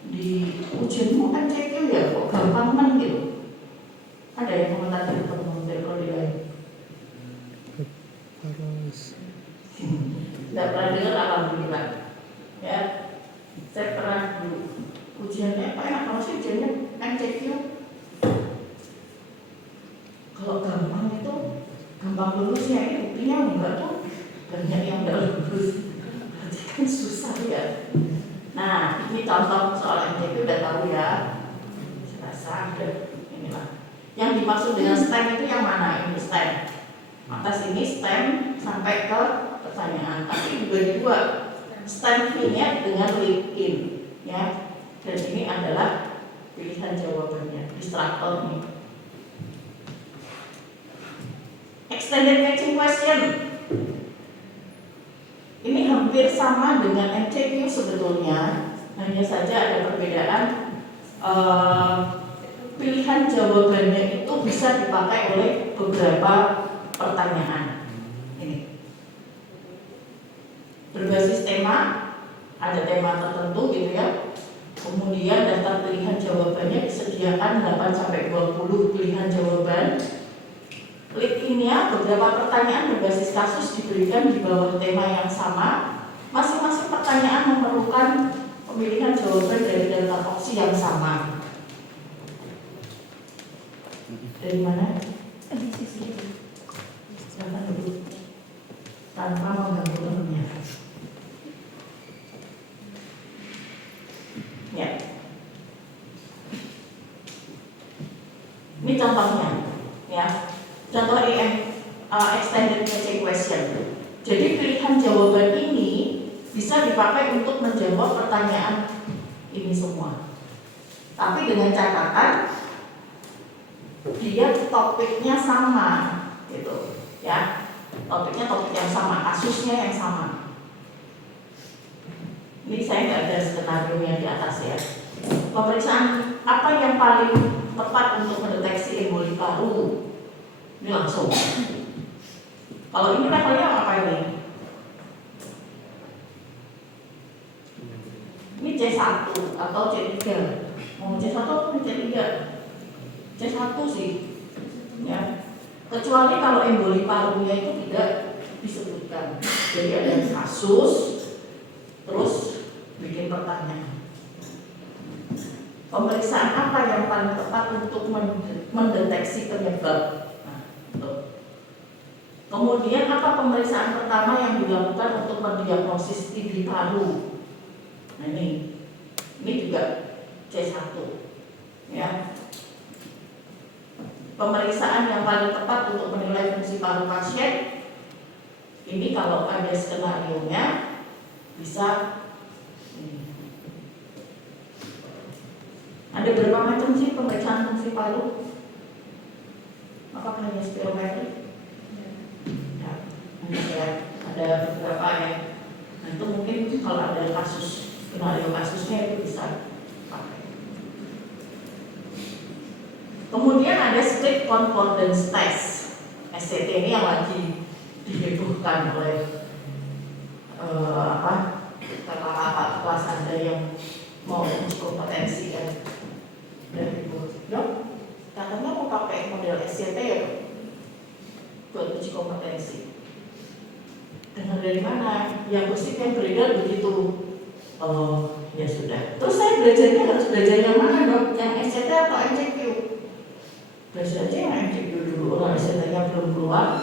di ujianmu MCQ ya kok gampang kan gitu. Ada yang komentar dari teman-teman dari prodi lain? Tidak pernah dengar, alhamdulillah. Ya. Saya pernah dulu ujiannya apa ya? Kalau sih ujiannya MCQ, kalau gampang itu gampang lulus ya, ini buktinya enggak tuh banyak yang enggak lulus. Berarti kan susah ya. Nah ini contoh soal MCQ udah tahu ya. Saya rasa ada inilah. Yang dimaksud dengan STEM itu yang mana? Ini STEM. Atas ini STEM sampai ke pertanyaan, tapi dibagi dua. STEM vignette dengan lead in, ya. Dan ini adalah pilihan jawabannya, distraktor ini. Extended matching question. Ini hampir sama dengan MCQ sebetulnya, hanya saja ada perbedaan. Pilihan jawabannya itu bisa dipakai oleh beberapa pertanyaan. Ini berbasis tema, ada tema tertentu gitu ya. Kemudian daftar pilihan jawabannya disediakan 8-20 pilihan jawaban. Lead in-nya beberapa pertanyaan berbasis kasus diberikan di bawah tema yang sama. Masing-masing pertanyaan memerlukan pemilihan jawaban dari daftar opsi yang sama. Dari mana? Silakan dulu. Tanpa mengganggu temannya. Ya. Ini contohnya, ya. Contoh extended matching question. Jadi pilihan jawaban ini bisa dipakai untuk menjawab pertanyaan ini semua. Tapi dengan catatan dia topiknya sama, gitu, ya. Topiknya topik yang sama, kasusnya yang sama. Ini saya nggak ada skenario yang di atas ya. Pemeriksaan apa yang paling tepat untuk mendeteksi emboli paru? Ini langsung. Kalau ini levelnya apa ini? Ini C1 atau C3. Mau C1 atau C3? C1 sih. Ya. Kecuali kalau emboli parunya itu tidak disebutkan. Jadi ada kasus, terus bikin pertanyaan. Pemeriksaan apa yang paling tepat untuk mendeteksi penyebab? Nah, itu. Kemudian apa pemeriksaan pertama yang dilakukan untuk mendiagnosis TB paru? Nah ini juga C1, ya. Pemeriksaan yang paling tepat untuk menilai fungsi paru pasien, ini kalau ada skenario-nya bisa. Ada berapa macam sih pemeriksaan fungsi paru? apakah hanya spirometri? Ya, ada beberapa ya. Nah itu mungkin kalau ada skenario kasusnya itu bisa pakai. Kemudian ada split concordance test. SCT ini yang lagi dihebohkan oleh kakak-kakak kelas Anda yang mau uji kompetensi kan. Dan ibu, katanya mau pakai model SCT ya buat uji kompetensi. Dengar dari mana? Yang gosip yang beredar begitu. Oh, ya sudah. Terus saya belajarnya harus belajar yang mana dong? Yang SCT atau MCQ? Belajar aja yang MCQ dulu. Orang SCT-nya belum keluar.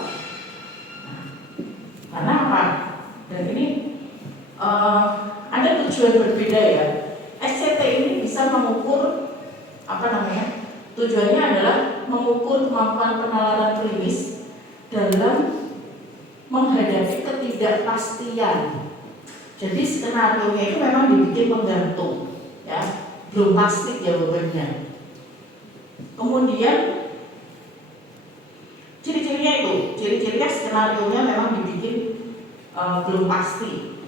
Nah, karena apa? Dan ini ada tujuan berbeda ya. SCT ini bisa mengukur tujuannya adalah mengukur kemampuan penalaran klinis dalam menghadapi ketidakpastian. Jadi skenario-nya itu memang dibikin menggantung, ya, belum pasti jawabannya. Kemudian ciri-cirinya skenario-nya memang dibikin belum pasti.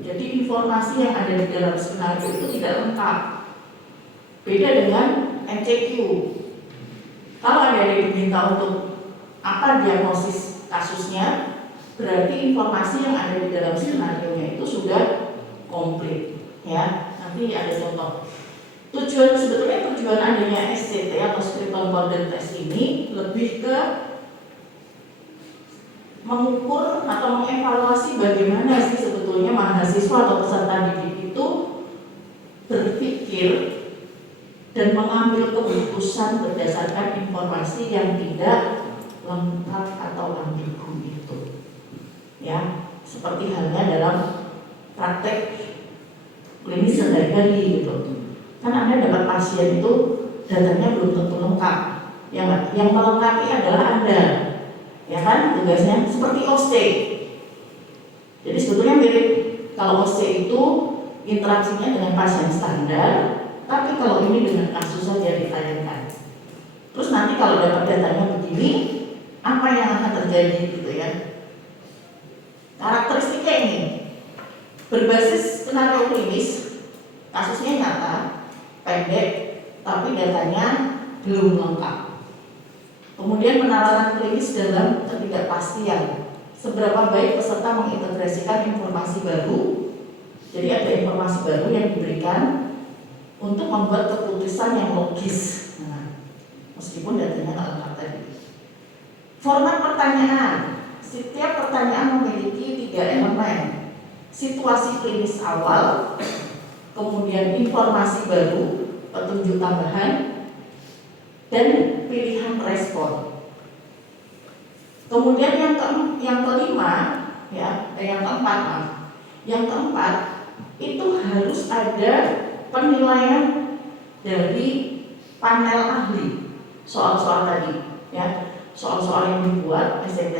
Jadi informasi yang ada di dalam skenario itu tidak lengkap. Beda dengan MCQ. Kalau ada yang diminta untuk apa diagnosis kasusnya, berarti informasi yang ada di dalam skenario-nya itu sudah komplit. Ya, nanti ada contoh. Sebetulnya tujuan adanya SCT atau split concordance test ini lebih ke mengukur atau mengevaluasi bagaimana sih sebetulnya mahasiswa atau peserta didik itu berpikir dan mengambil keputusan berdasarkan informasi yang tidak lengkap atau ambigu itu. Ya, seperti halnya dalam praktek klinis sehari-hari gitu. Kan Anda dapat pasien itu datanya belum tentu lengkap. Yang melengkapi adalah Anda. Ya kan, tugasnya seperti OSCE. Jadi sebetulnya mirip. Kalau OSCE itu interaksinya dengan pasien standar, tapi kalau ini dengan kasus saja ditayangkan. Terus nanti kalau dapat datanya begini, apa yang akan terjadi gitu ya? Karakteristiknya ini berbasis skenario klinis, kasusnya nyata, pendek, tapi datanya belum lengkap. Kemudian penalaran klinis dalam ketidakpastian, seberapa baik peserta mengintegrasikan informasi baru. Jadi ada informasi baru yang diberikan untuk membuat keputusan yang logis. Nah, meskipun datanya tak lengkap tadi. Format pertanyaan, setiap pertanyaan memiliki 3 elemen: situasi klinis awal, kemudian informasi baru, petunjuk tambahan, dan pilihan respon. Kemudian yang keempat itu harus ada penilaian dari panel ahli soal-soal tadi, ya, soal-soal yang dibuat SCT,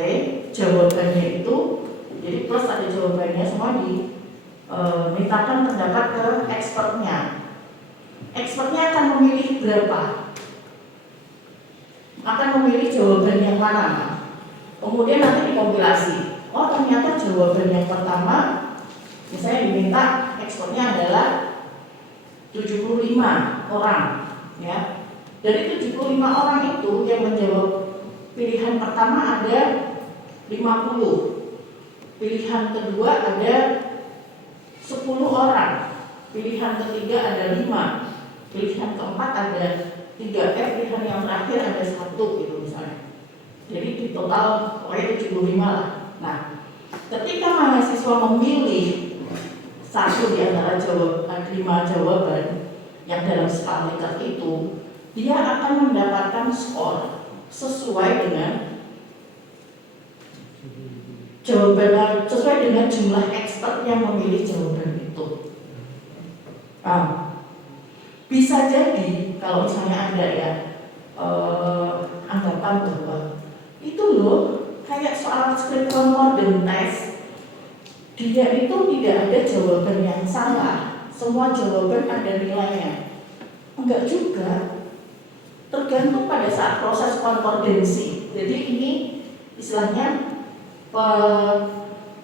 jawabannya itu, jadi plus ada jawabannya semua dimintakan pendapat ke expertnya. Expertnya akan memilih berapa? Akan memilih jawaban yang mana? Kemudian nanti dikompilasi. Oh ternyata jawaban yang pertama, misalnya diminta expertnya adalah 75 orang, ya. Dari 75 orang itu yang menjawab pilihan pertama ada 50, pilihan kedua ada 10 orang, pilihan ketiga ada 5, pilihan keempat ada 3, pilihan yang terakhir ada 1 gitu misalnya. Jadi di total pokoknya 75 lah. Nah, ketika mahasiswa memilih satu di antara 5 jawaban yang dalam skala Likert itu, dia akan mendapatkan skor sesuai dengan jawaban, sesuai dengan jumlah expert yang memilih jawaban itu. Bisa jadi kalau misalnya ada ya anggapan bahwa itu loh kayak soal split concordance test, dia itu tidak ada jawaban yang salah, semua jawaban ada nilainya. Enggak juga, tergantung pada saat proses konkordensi. Jadi ini istilahnya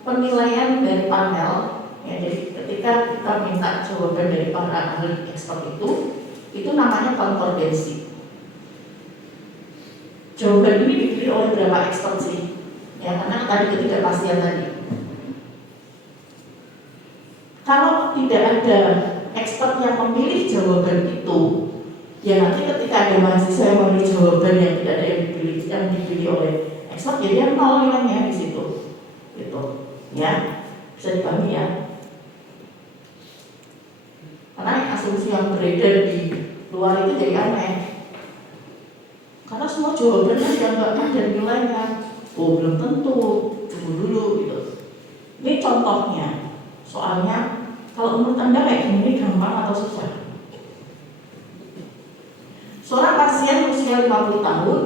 penilaian dari panel. Ya, jadi ketika kita minta jawaban dari para ahli expert itu namanya konkordansi. Jawaban ini dipilih oleh berapa expert sih? Ya, karena tadi ketidakpastian tadi. Kalau tidak ada expert yang memilih jawaban itu, ya nanti ketika ada mahasiswa yang memilih jawaban yang tidak ada yang dipilih oleh expert, jadi yang nol nilainya di situ, gitu, ya bisa dipahami ya. Karena asumsi yang beredar di luar itu jadi aneh. Karena semua jawabannya dianggap ada nilainya. Oh belum tentu, tunggu dulu gitu. Ini contohnya. Soalnya kalau menurut Anda kayak gini gampang atau susah? Seorang pasien usia 50 tahun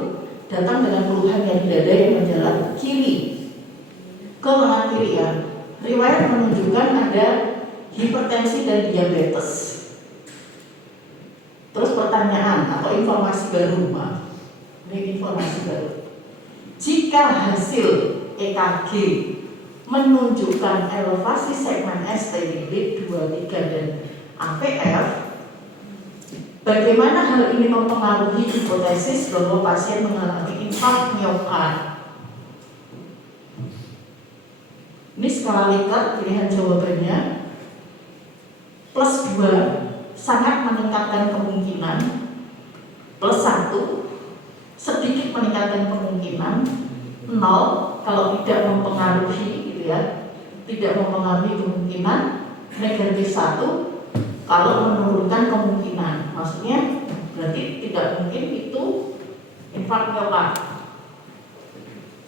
datang dengan keluhan yang dada yang menjalar kiri ke lengan kiri ya. Riwayat menunjukkan ada hipertensi dan diabetes. Terus pertanyaan atau informasi baru, ini informasi baru. Jika hasil EKG menunjukkan elevasi segmen ST di 23 dan APF, bagaimana hal ini mempengaruhi hipotesis bahwa pasien mengalami infark miokard? Ini skala Likert, pilihan jawabannya plus 2 sangat meningkatkan kemungkinan, plus 1 sedikit meningkatkan kemungkinan, 0 kalau tidak mempengaruhi gitu ya, tidak mempengaruhi kemungkinan, negatif 1 kalau menurunkan kemungkinan. Maksudnya berarti tidak mungkin itu infark miokard.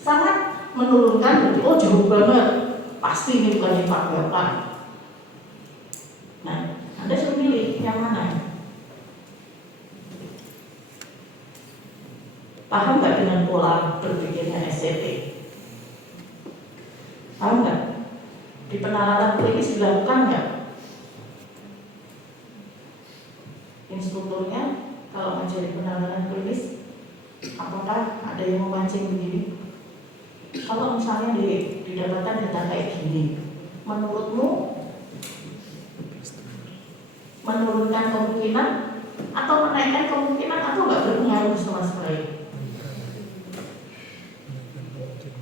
Sangat menurunkan berarti oh jauh banget, pasti ini bukan infark miokard. Nah, Anda suruh pilih yang mana? Paham nggak dengan pola berpikirnya SCP? Paham nggak? Di penalaran klinis dilakukan nggak? Instrukturnya kalau ngajarin penanganan klinis, apakah ada yang memancing begini? Kalau misalnya didapatkan data kayak gini, menurutmu menurunkan kemungkinan atau menaikkan kemungkinan atau nggak berpengaruh sama sekali?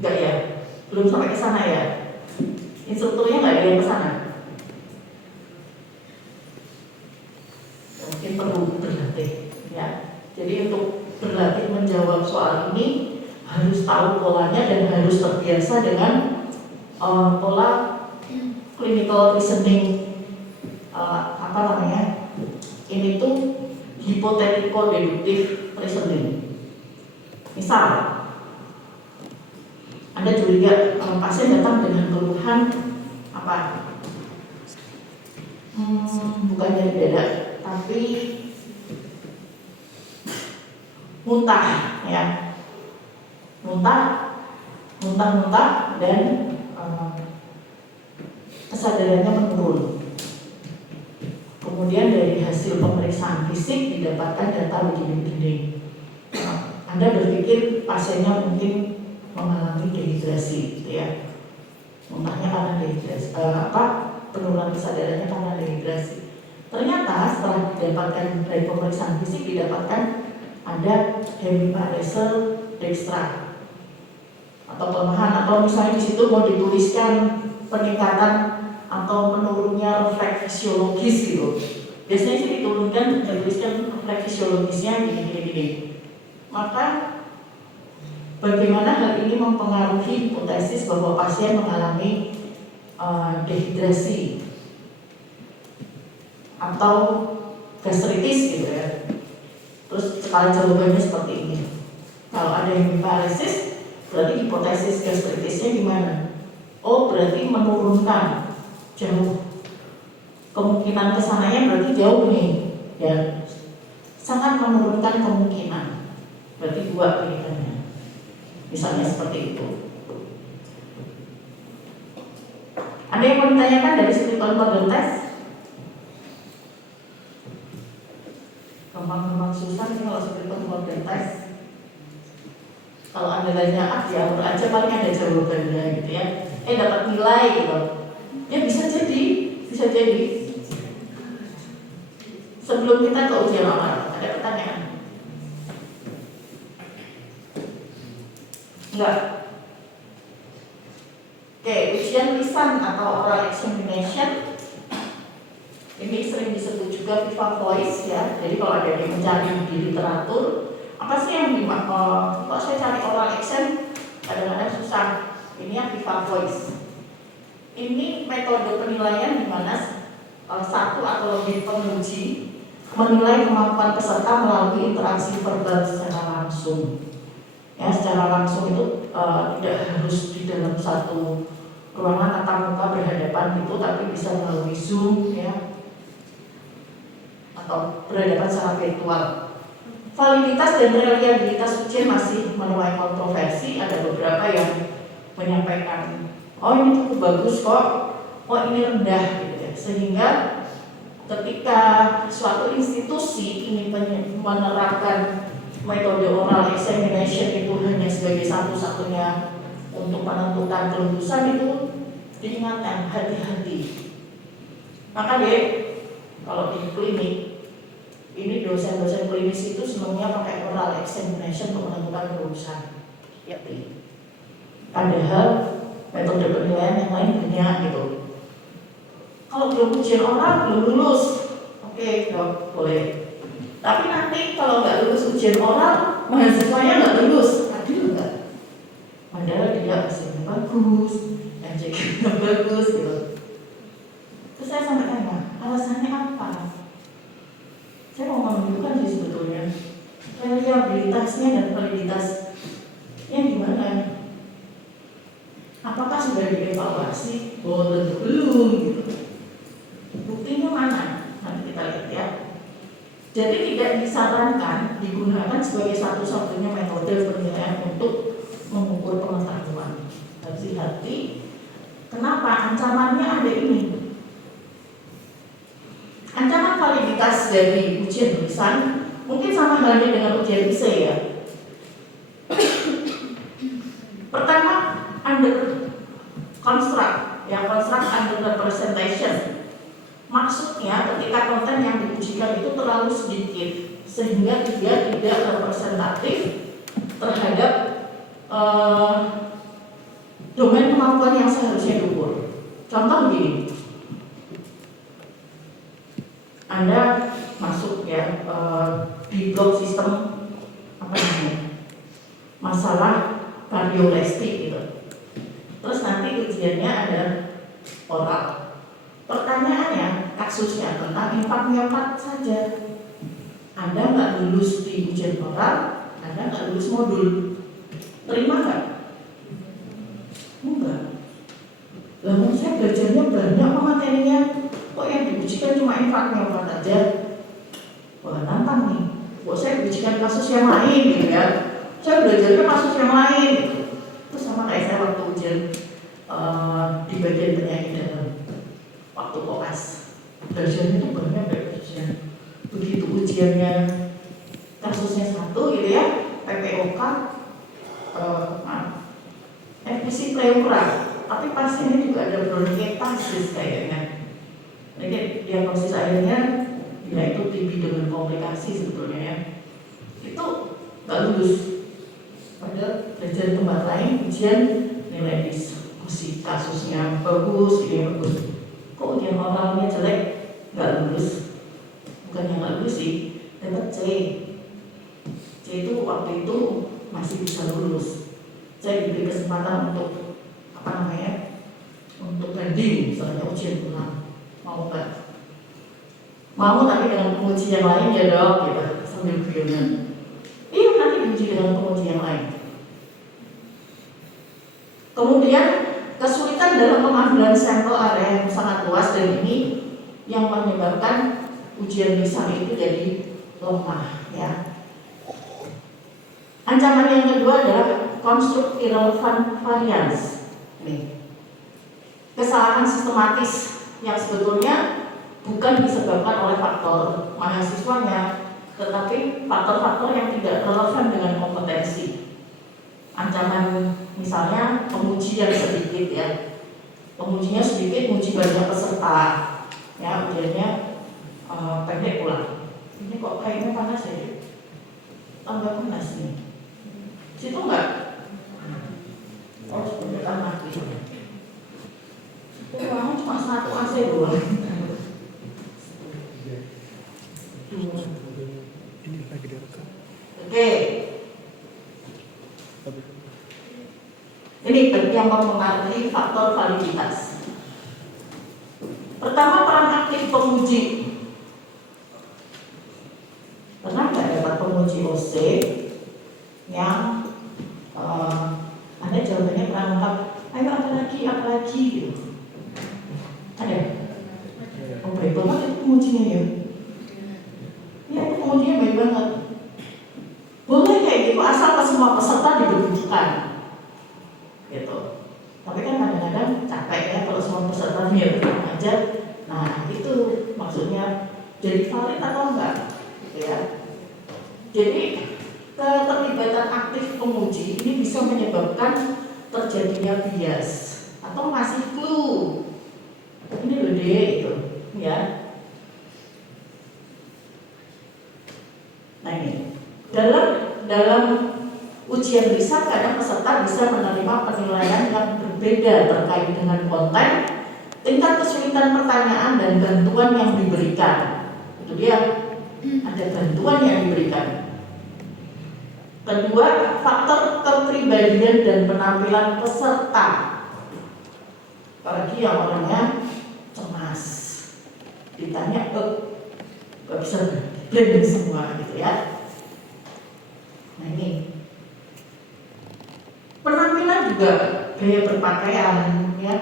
Nggak ya? Belum sampai ke sana ya? Instrukturnya nggak ada yang ke sana? Mungkin perlu berlatih ya. Jadi untuk berlatih menjawab soal ini harus tahu polanya dan harus terbiasa dengan pola clinical reasoning, ini tuh hypothetical deductive reasoning. Misal Anda curiga pasien datang dengan keluhan apa? Bukan dari dada, tapi muntah ya, muntah dan kesadarannya menurun. Kemudian dari hasil pemeriksaan fisik didapatkan data begini-begini. Anda berpikir pasiennya mungkin mengalami dehidrasi, gitu ya. Muntahnya karena dehidrasi, penurunan kesadarannya karena dehidrasi. Ternyata setelah didapatkan dari pemeriksaan fisik didapatkan ada hemiparese dextra atau kelemahan, atau misalnya di situ mau dituliskan peningkatan atau menurunnya refleks fisiologis gitu. Biasanya sih dituliskan refleks fisiologisnya gini. Maka bagaimana hal ini mempengaruhi hipotesis bahwa pasien mengalami dehidrasi atau gastritis gitu ya. Terus sekali jawabannya seperti ini. Kalau ada hemiparesis, berarti hipotesis gastritisnya gimana? Oh, berarti menurunkan jauh. Kemungkinan kesananya berarti jauh nih, ya. Sangat menurunkan kemungkinan. Berarti 2 pilihannya. Misalnya seperti itu. Ada yang mau ditanyakan dari segi model tes? Gampang susah nih kalau seperti model tes. Kalau Anda tanya, diatur aja paling ada jawabannya gitu ya. Dapat nilai gitu. Ya bisa jadi. Sebelum kita ke ujian oral, ada pertanyaan? Enggak. Oke, ujian lisan atau oral examination ini sering disebut juga Viva Voice ya. Jadi kalau ada yang mencari di literatur, apa sih yang kok saya cari oral exam kadang-kadang susah. Ini yang Viva Voice. Ini metode penilaian di mana satu atau lebih penguji menilai kemampuan peserta melalui interaksi verbal secara langsung. Ya, secara langsung itu tidak harus di dalam satu ruangan tatap muka berhadapan itu, tapi bisa melalui Zoom ya, atau berhadapan secara virtual. Validitas dan reliabilitas ujian masih menuai kontroversi. Ada beberapa yang menyampaikan, oh ini cukup bagus kok, oh ini rendah gitu ya. Sehingga ketika suatu institusi ini menerapkan metode oral examination itu hanya sebagai satu-satunya untuk menentukan kelulusan, itu diingatkan hati-hati. Maka deh, kalau di klinik ini dosen-dosen klinis itu sebenarnya pakai oral examination untuk menentukan kelulusan. Ya, padahal metode penilaian yang lain banyak gitu. Kalau belum ujian oral belum lulus, oke, dok, boleh. Tapi nanti kalau nggak lulus ujian oral, mahasiswanya nggak lulus, adil nggak? Padahal dia hasilnya bagus, MCQ-nya bagus gitu. Terus saya sampai tanya, alasannya apa? Saya mau menunjukkan sih sebetulnya reliabilitasnya dan validitasnya gimana? Apakah sudah dievaluasi? Oh tentu belum gitu. Buktinya mana? Nanti kita lihat ya. Jadi tidak disarankan digunakan sebagai satu-satunya metode penilaian untuk mengukur pengetahuan. Hati-hati. Kenapa? Ancamannya ada ini. Ancaman validitas dari ujian tulisan mungkin sama halnya dengan ujian esai ya. Pertama, under construct, ya construct under representation. Maksudnya ketika konten yang diujikan itu terlalu sedikit sehingga dia tidak representatif terhadap domain kemampuan yang seharusnya diukur. Contoh begini, Anda masuk ya di blok sistem apa namanya, masalah kardiolesti gitu. Terus nanti ujiannya ada oral. Pertanyaannya, kasusnya tentang infark miokard saja. Anda nggak lulus di ujian oral, Anda nggak lulus modul. Terima nggak? Enggak. Lalu saya belajarnya banyak materinya, kok yang diujikan cuma infark miokard aja? Wah nantang nih. Kok saya diujikan kasus yang lain gitu ya? Saya belajarnya kasus yang lain gitu. Terus sama kayak saya waktu ujian di bagian penyakit dalam. Waktu koas belajarnya itu banyak kayak ujian. Begitu ujiannya kasusnya satu gitu ya, PPOK FPC pleura, tapi pasiennya juga ada bronkiektasis kayaknya. Jadi diagnosis akhirnya bila itu TB dengan komplikasi sebetulnya ya. Itu nggak lulus. Padahal belajar tempat lain ujian nilai diskusi kasusnya bagus, ini bagus. Kok ujian oralnya jelek, nggak lulus? Bukan yang nggak lulus sih, dapat C. C itu waktu itu masih bisa lulus. Saya diberi kesempatan untuk apa namanya, untuk banding, misalnya ujian ulang, mau nggak? Mau tapi dengan penguji yang lain ya dok, gitu sambil guyonan. Iya nanti diuji dengan penguji yang lain. Kemudian kesulitan dalam pengambilan sampel area yang sangat luas, dan ini yang menyebabkan ujian lisan itu jadi lemah ya. Ancaman yang kedua adalah construct irrelevant variance. Nih. Kesalahan sistematis yang sebetulnya bukan disebabkan oleh faktor mahasiswanya, tetapi faktor-faktor yang tidak relevan dengan kompetensi. ancaman misalnya penguji yang sedikit ya, pengujinya sedikit, uji banyak peserta, ya ujiannya pendek pula. Ini kok kayaknya panas ya, tambah panas nih. Situ enggak? Oh, sebentar mati. Itu ruangan cuma 1 AC doang. Ini lagi direkam. Oke. Ini yang mempengaruhi faktor validitas. Pertama, peran aktif penguji. Pernah nggak dapat penguji OC yang Anda jawabannya kurang lengkap? Ayo apa lagi gitu. Ada? Oh baik banget itu pengujinya ya. Ya itu pengujinya baik banget. Boleh kayak gitu asal semua peserta diberbutukan. Gitu. Tapi kan kadang-kadang capek ya kalau semua peserta dia aja. Nah itu maksudnya jadi valid atau enggak, gitu ya. Jadi keterlibatan aktif penguji ini bisa menyebabkan terjadinya bias atau ngasih clue. Ini loh deh itu, ya. Nah ini dalam ujian lisan kadang peserta bisa menerima penilaian yang berbeda terkait dengan konten, tingkat kesulitan pertanyaan dan bantuan yang diberikan. Itu dia, ada bantuan yang diberikan. Kedua, faktor kepribadian dan penampilan peserta. Apalagi yang orangnya cemas, ditanya gak bisa blend semua gitu ya. Nah ini penampilan juga, gaya berpakaian ya,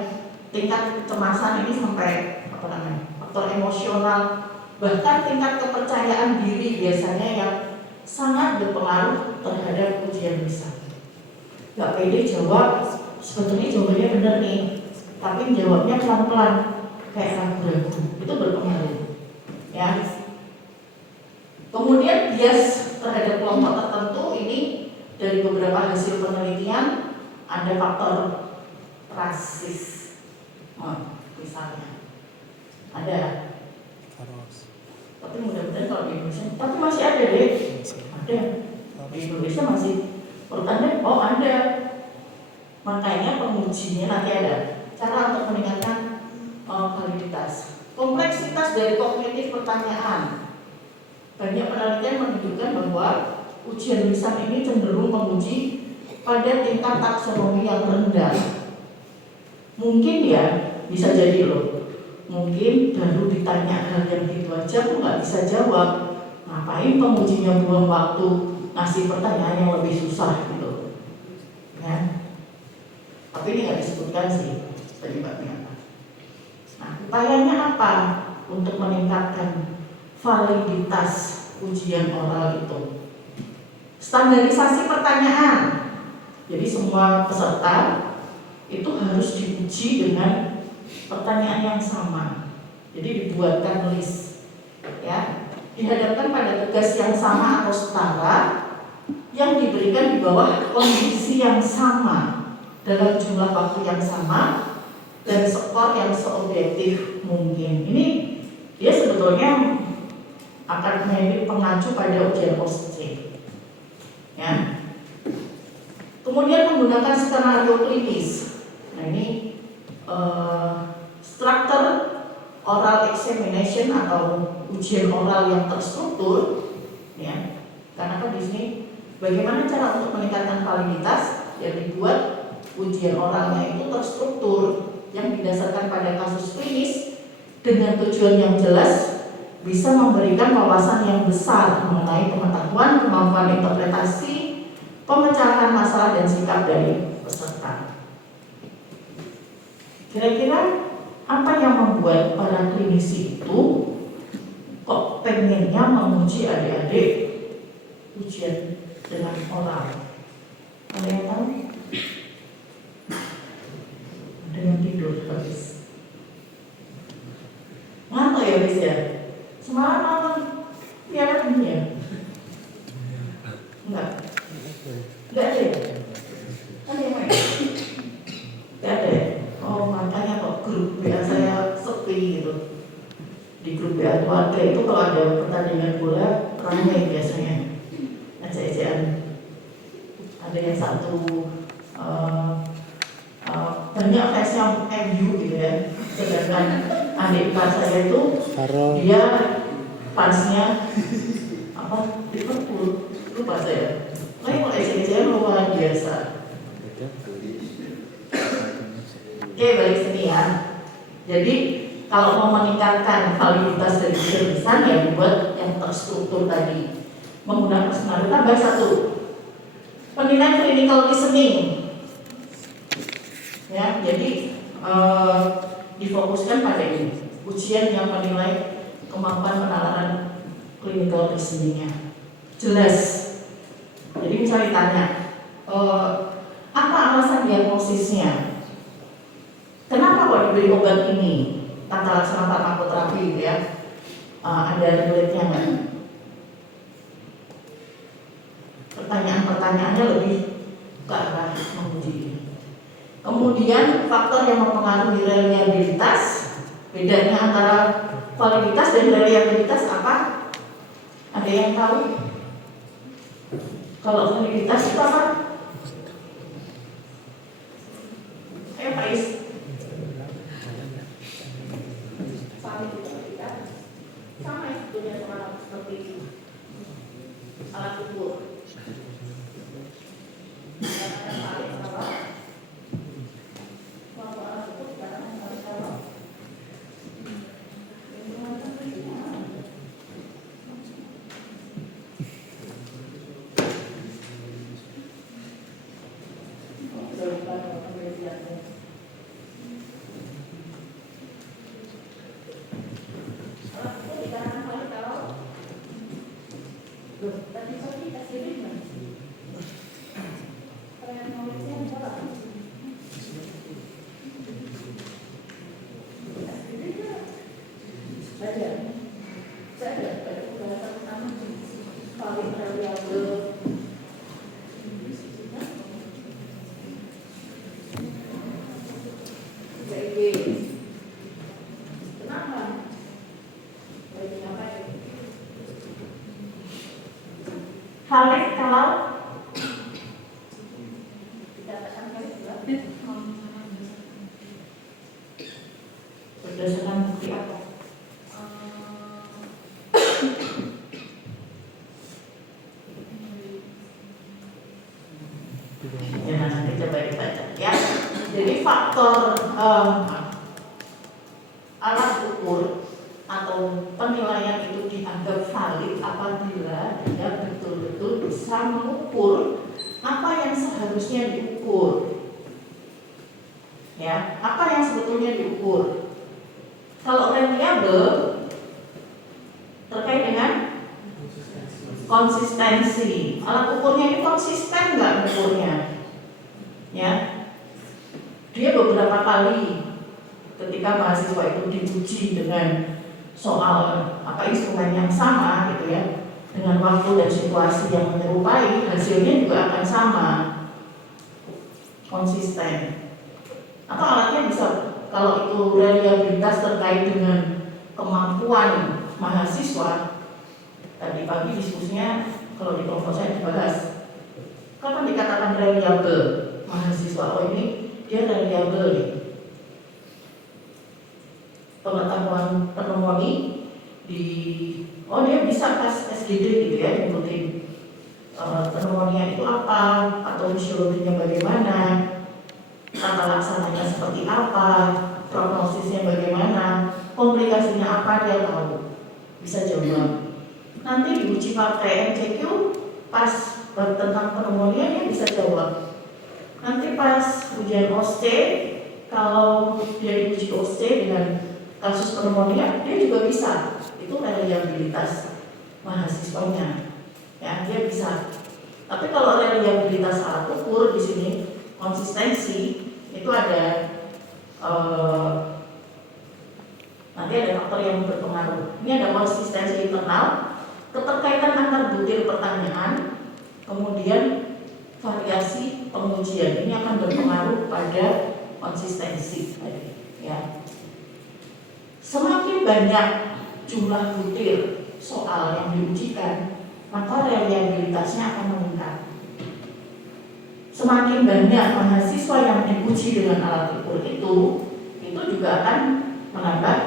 tingkat kecemasan ini sampai faktor emosional, bahkan tingkat kepercayaan diri biasanya yang sangat berpengaruh terhadap ujian lisan. Gak pede jawab, sebetulnya jawabannya benar nih, tapi jawabnya pelan-pelan kayak ragu-ragu, itu berpengaruh ya. Kemudian bias terhadap kelompok tertentu ini dari beberapa hasil penelitian ada faktor rasis, misalnya ada, tapi mudah-mudahan kalau di Indonesia, tapi masih ada deh, ada di Indonesia masih, menurut Anda? Oh ada, makanya pengujinya nanti ada cara untuk meningkatkan validitas. Kompleksitas dari kognitif pertanyaan. Banyak penelitian menunjukkan bahwa ujian lisan ini cenderung menguji pada tingkat taksonomi yang rendah. Mungkin ya, bisa jadi loh, mungkin baru ditanya hal yang gitu aja aku nggak bisa jawab. Ngapain pengujinya buang waktu ngasih pertanyaan yang lebih susah gitu ya. Tapi ini nggak disebutkan sih penyebabnya apa. Nah, upayanya apa untuk meningkatkan validitas ujian oral itu? Standarisasi pertanyaan. Jadi semua peserta itu harus diuji dengan pertanyaan yang sama. Jadi dibuatkan list, ya, dihadapkan pada tugas yang sama atau setara, yang diberikan di bawah kondisi yang sama, dalam jumlah waktu yang sama, dan skor yang seobjektif mungkin. Ini dia sebetulnya akan menjadi pengacu pada ujian OSCE. Ya. Kemudian menggunakan skenario klinis. Nah ini structure oral examination atau ujian oral yang terstruktur, ya. Karena kan di sini bagaimana cara untuk meningkatkan validitas yang dibuat ujian oralnya itu terstruktur yang didasarkan pada kasus klinis dengan tujuan yang jelas, bisa memberikan wawasan yang besar mengenai pengetahuan, kemampuan interpretasi, pemecahan masalah dan sikap dari peserta. Kira-kira apa yang membuat para klinisi itu kok pengennya menguji adik-adik ujian dengan oral? Ada yang tahu? Ada yang tidur habis. Ngantuk ya habis ya? Semalam nonton Piala Dunia? Enggak. Enggak ada ya? di grup WA keluarga itu kalau ada pertandingan bola ramai biasanya ejek-ejekan. Ada yang satu banyak fansnya MU gitu ya, sedangkan adik kelas saya itu dia fansnya apa Liverpool, lupa saya. Makanya kalau ejek-ejekan luar biasa. Oke, balik sini ya. Jadi kalau mau meningkatkan validitas dari tulisan ya dibuat yang terstruktur tadi menggunakan skenario. Tambah satu, penilaian clinical listening. Ya, jadi difokuskan pada ini ujian yang menilai kemampuan penalaran clinical listeningnya. Jelas. Jadi misalnya ditanya, apa alasan diagnosisnya? Kenapa kok diberi obat ini? Tata laksana farmakoterapi gitu ya. Ada riwayatnya nggak? Pertanyaan-pertanyaannya lebih ke arah menguji ini. Kemudian faktor yang mempengaruhi reliabilitas, bedanya antara validitas dan reliabilitas apa? Ada yang tahu? Kalau validitas itu apa? Ayo Pak Is. Sama sebetulnya seperti alat ukur. Valid kalau dikatakan valid berdasarkan bukti apa? Ya nanti coba dibaca ya. Jadi faktor alat ukur atau penilaian itu dianggap valid apabila dia betul-betul bisa mengukur apa yang seharusnya diukur. Ya, apa yang sebetulnya diukur? Kalau reliable terkait dengan konsistensi, alat ukurnya ini konsisten nggak ukurnya? Ya, dia beberapa kali ketika mahasiswa itu diuji dengan soal instrumen yang sama gitu ya, dengan waktu dan situasi yang menyerupai, hasilnya juga akan sama, konsisten. Atau alatnya bisa, kalau itu reliabilitas terkait dengan kemampuan mahasiswa, tadi pagi diskusinya kalau di kelompok saya dibahas, kapan dikatakan reliable mahasiswa? Oh ini dia reliable nih. Pengetahuan pneumonia dia bisa pas SGD gitu ya, ngikutin pneumonia itu apa, atau fisiologinya bagaimana, tata laksananya seperti apa, prognosisnya bagaimana, komplikasinya apa, dia tahu, bisa jawab. Nanti diuji pakai MCQ, pas tentang pneumonia dia bisa jawab. Nanti pas ujian OSCE, kalau dia diuji OSCE dengan kasus pneumonia, dia juga bisa. Itu reliabilitas mahasiswanya, ya dia bisa. Tapi kalau reliabilitas alat ukur di sini konsistensi itu ada nanti ada faktor yang berpengaruh. Ini ada konsistensi internal, keterkaitan antar butir pertanyaan, kemudian variasi pengujian. Ini akan berpengaruh pada konsistensi tadi, ya. Semakin banyak jumlah butir soal yang diujikan, maka reliabilitasnya akan meningkat. Semakin banyak mahasiswa yang diuji dengan alat ukur itu juga akan menambah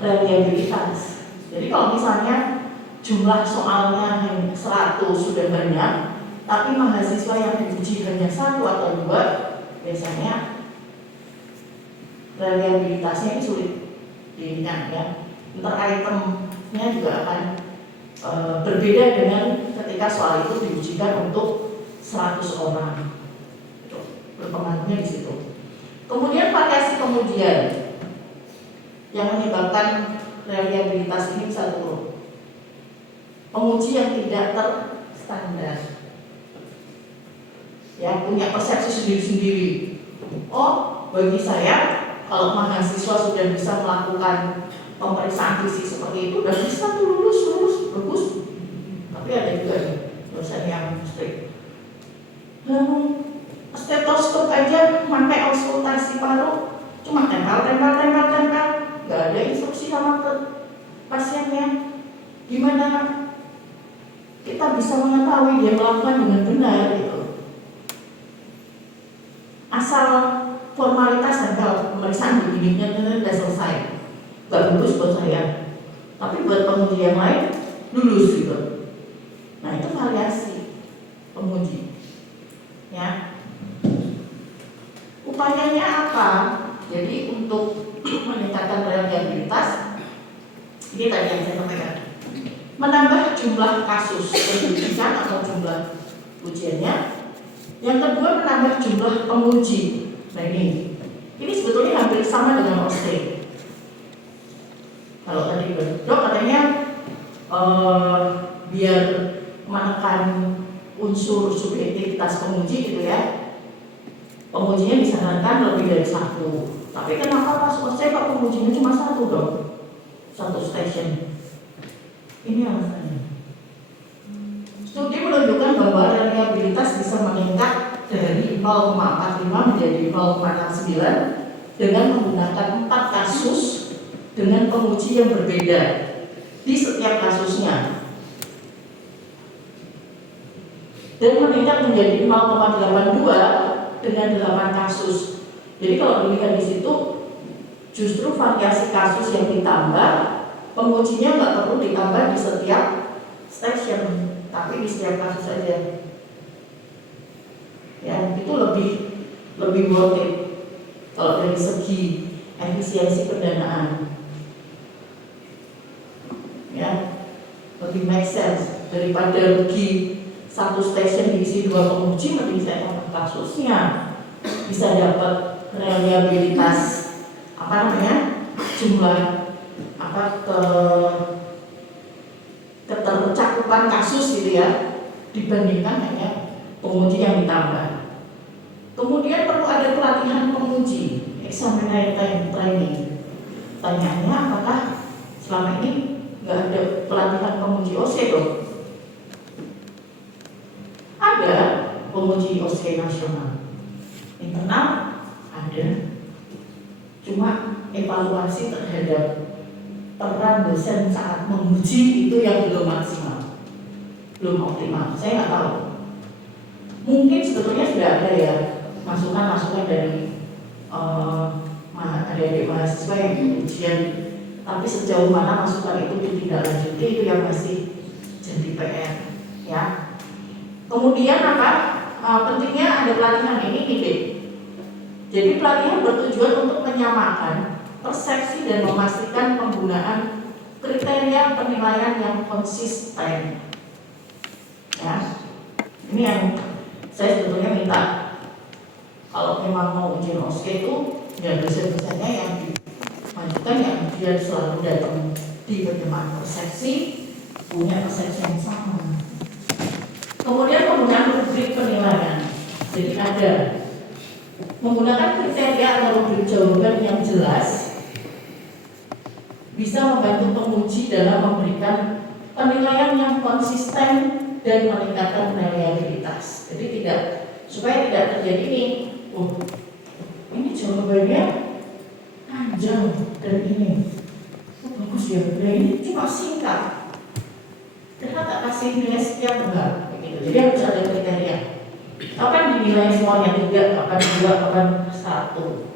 reliabilitas. Jadi kalau misalnya jumlah soalnya 100 sudah banyak, tapi mahasiswa yang diuji hanya 1 atau 2, biasanya reliabilitasnya ini sulit diingat ya. Ntar itemnya juga akan berbeda dengan ketika soal itu diujikan untuk 100 orang. Berpengaruhnya di situ. Kemudian variasi pengujian yang menyebabkan reliabilitas ini bisa turun. Penguji yang tidak terstandar, ya punya persepsi sendiri-sendiri. Oh, bagi saya kalau mahasiswa sudah bisa melakukan pemeriksaan fisik seperti itu, udah bisa tuh lulus, bagus. Tapi ada juga nih dosen yang strict. Stetoskop aja sampai auskultasi paru cuma tempel, nggak ada instruksi sama pasiennya. Gimana kita bisa mengetahui dia melakukan dengan benar gitu? Asal formalitas tempel pemeriksaan begini udah selesai, nggak lulus buat saya. Tapi buat penguji yang lain lulus gitu. Nah itu variasi penguji, ya. Upayanya apa? Jadi untuk meningkatkan reliabilitas, ini tadi yang saya sampaikan, menambah jumlah kasus pendidikan atau jumlah ujiannya. Yang kedua, menambah jumlah penguji. Nah ini sebetulnya hampir sama dengan OSCE. Kalau tadi Dok katanya biar menekan unsur subjektivitas penguji gitu ya, pengujinya disarankan lebih dari 1. Tapi kenapa pas OSCE Pak pengujinya cuma 1 Dok? 1 station. Ini alasannya. Studi menunjukkan bahwa reliabilitas bisa meningkat dari 0,45 menjadi 0,69 dengan menggunakan 4 kasus dengan penguji yang berbeda di setiap kasusnya. Dan meningkat menjadi 0,82 dengan 8 kasus. Jadi kalau dilihat di situ, justru variasi kasus yang ditambah, pengujinya nggak perlu ditambah di setiap station, tapi di setiap kasus saja. Ya, itu lebih worth it kalau dari segi efisiensi pendanaan. Ya, lebih make sense daripada rugi 1 station diisi 2 penguji, mending saya tambah kasusnya, bisa dapat reliabilitas jumlah ketercakupan kasus gitu ya, dibandingkan hanya penguji yang ditambah. Kemudian perlu ada pelatihan penguji, examiner training. Pertanyaannya, apakah selama ini nggak ada pelatihan penguji OSCE dong? Ada penguji OSCE nasional, internal ada, cuma evaluasi terhadap peran dosen saat menguji itu yang belum maksimal, belum optimal. Saya nggak tahu. Mungkin sebetulnya sudah ada ya masukan-masukan dari adik-adik mahasiswa yang ujian, tapi sejauh mana masukan itu ditindaklanjuti itu yang masih jadi PR, ya. Kemudian pentingnya ada pelatihan ini ide. Jadi pelatihan bertujuan untuk menyamakan persepsi dan memastikan penggunaan kriteria penilaian yang konsisten. Ya, ini yang saya sebetulnya minta. Kalau memang mau ujian OSCE itu, ya dosen-dosennya yang dimajukan yang dia selalu datang di penyamaan persepsi, punya persepsi yang sama. Kemudian penggunaan rubrik penilaian. Jadi ada menggunakan kriteria atau rubrik jawaban yang jelas bisa membantu penguji dalam memberikan penilaian yang konsisten dan meningkatkan reliabilitas. Jadi supaya tidak terjadi ini jawabannya panjang dan ini bagus ujian. Nah ini cuma singkat. Karena tak kasih nilai sekian enggak begitu. Jadi harus ada kriteria. Kapan dinilai semuanya 3, kapan 2, kapan 1.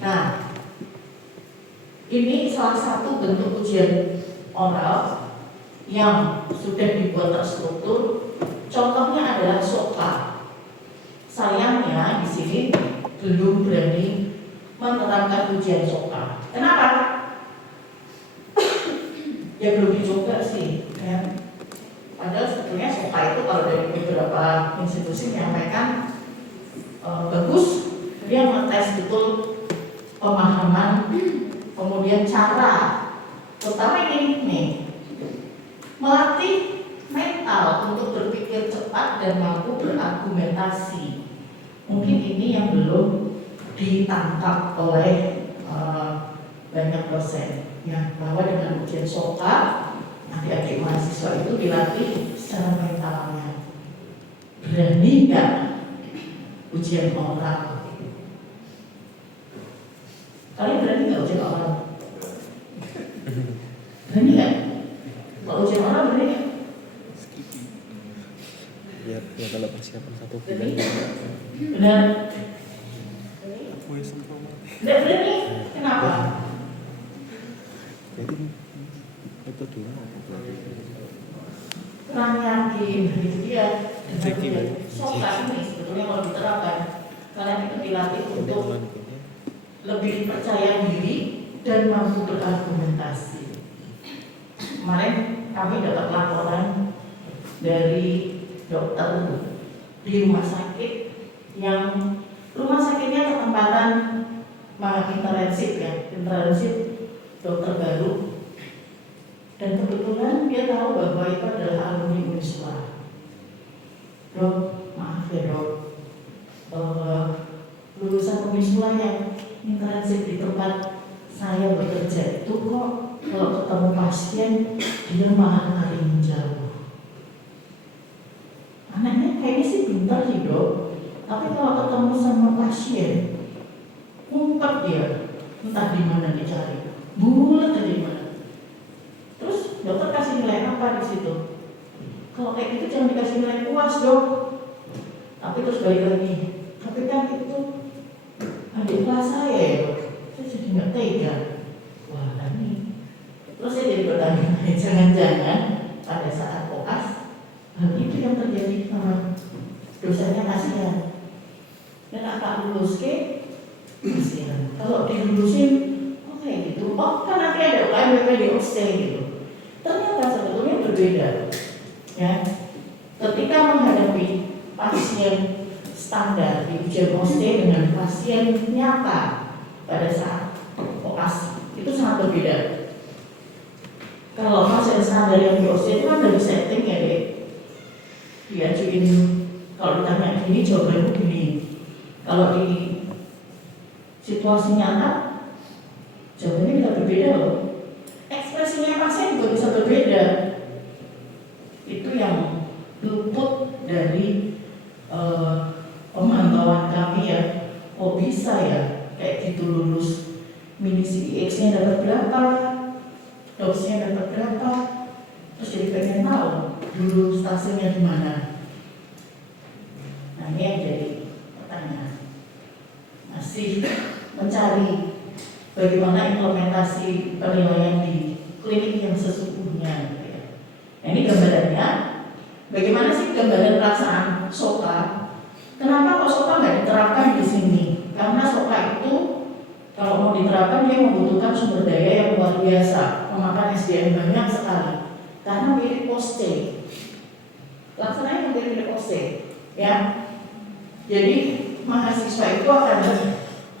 Nah, ini salah satu bentuk ujian oral yang sudah dibuat terstruktur. Contohnya adalah SOKA. Sayangnya di sini belum berani menerapkan ujian SOKA. Kenapa? Ya belum dicoba sih, ya. Padahal sebetulnya SOKA itu kalau dari beberapa institusi menyampaikan bagus, dia ngetes betul pemahaman, kemudian cara, terutama ini nih, melatih mental untuk berpikir cepat dan mampu berargumentasi. Mungkin ini yang belum ditangkap oleh banyak dosen. Ya, bahwa dengan ujian SOKA, adik-adik mahasiswa itu dilatih secara mentalnya. Berani nggak ujian oral? Kalian berani nggak ujian oral? Berani nggak? Kalau ujian oral berani nggak? Ya kalau persiapan 1 bulan. Berani? Benar? Nggak berani? Kenapa? Jadi itu dulu Kurang yakin, itu dia. SOKA ini sebetulnya kalau diterapkan, kalian itu dilatih untuk lebih percaya diri dan mampu berargumentasi. Kemarin kami dapat laporan dari dokter di rumah sakit yang rumah sakitnya ketempatan intensif ya, intensif dokter baru. Dan kebetulan dia tahu bahwa itu adalah alumni Uniswa. Dok, maaf ya dok, lulusan Uniswa yang intensif di tempat saya bekerja itu kok kalau ketemu pasien dia malah lari menjauh. Anaknya kayaknya sih pintar sih dok, tapi kalau ketemu sama pasien ngumpet dia, entah di mana dicari, bulat aja di mana. Terus dokter kasih nilai apa di situ? Kalau kayak gitu jangan dikasih nilai puas dok. Tapi terus balik lagi, tapi kan itu adik kelas saya ya dok. Saya jadi nggak tega. Wah ini. Terus saya jadi bertanya, jangan-jangan pada saat koas hal itu yang terjadi sama dosennya kasihan. Dan akak lulus ke kasihan. Kalau dilulusin, oh kayak gitu. Oh kan nanti ada UKM di OC gitu. Ternyata sebetulnya berbeda, ya. Ketika menghadapi pasien standar di ujian OSCE dengan pasien nyata pada saat koas itu sangat berbeda. Kalau pasien standar yang di OSCE itu kan dari setting ya deh, diajuin kalau ditanya gini jawabannya gini. Kalau di situasi nyata jawabannya bisa berbeda loh. Ekspresinya pasien juga bisa berbeda. Itu yang luput dari pemantauan kami ya. Oh bisa ya kayak gitu lulus mini CEX-nya dapat berapa, dosnya dapat berapa, terus jadi pengen tahu dulu stasiunnya di mana. Nah ini yang jadi pertanyaan. Masih mencari bagaimana implementasi penilaian di klinik yang sesungguhnya. Nah, ini gambarannya. Bagaimana sih gambaran pelaksanaan SOKA? Kenapa kok SOKA nggak diterapkan di sini? Karena SOKA itu kalau mau diterapkan dia membutuhkan sumber daya yang luar biasa, memakan SDM banyak sekali. Karena mirip POSCE. Laksananya mirip POSCE, ya. Jadi mahasiswa itu akan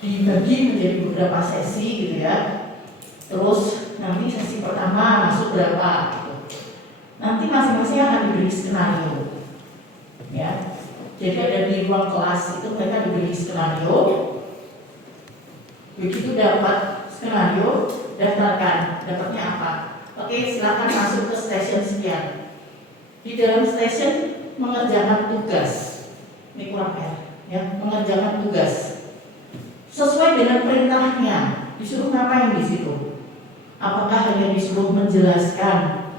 dibagi menjadi beberapa sesi gitu ya. Terus nanti sesi pertama masuk berapa gitu. Nanti masing-masing akan diberi skenario. Ya. Jadi ada di ruang kelas itu mereka diberi skenario. Begitu dapat skenario, daftarkan. Dapatnya apa? Oke, silakan masuk ke station sekian. Di dalam station mengerjakan tugas. Ini kurang ya, mengerjakan tugas sesuai dengan perintahnya. disuruh ngapain di situ? Apakah hanya disuruh menjelaskan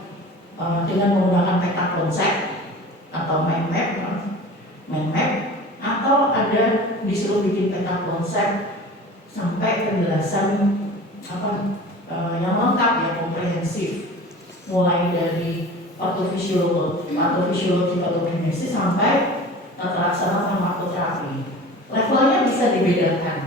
dengan menggunakan peta konsep atau mind map, atau ada disuruh bikin peta konsep sampai penjelasan yang lengkap ya, komprehensif, mulai dari patofisiologi patogenesis sampai terlaksana farmakoterapi. Levelnya bisa dibedakan.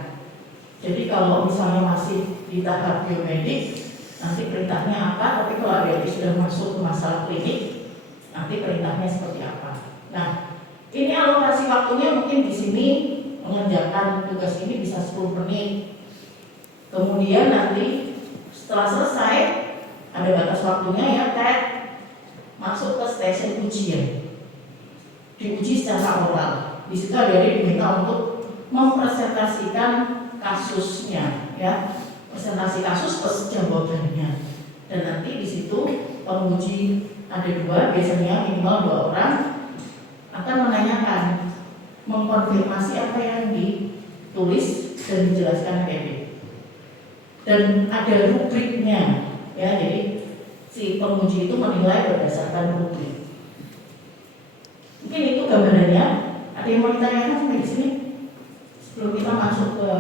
Jadi kalau misalnya masih di tahap biomedik, nanti perintahnya apa, tapi kalau ADHD sudah masuk ke masalah klinik, nanti perintahnya seperti apa. Nah, ini alokasi waktunya mungkin di sini mengerjakan tugas ini bisa 10 menit. Kemudian nanti setelah selesai ada batas waktunya ya, masuk ke stasiun ujian, diuji secara oral. Di situ ADHD diminta untuk mempresentasikan kasusnya, ya, presentasi kasus plus jawabannya. Dan nanti di situ penguji ada 2, biasanya minimal 2 orang, akan menanyakan, mengkonfirmasi apa yang ditulis dan dijelaskan ADHD. Dan ada rubriknya, ya, jadi si penguji itu menilai berdasarkan rubrik. Mungkin itu gambarannya. Ada yang mau ditanyakan sampai di sini sebelum kita masuk ke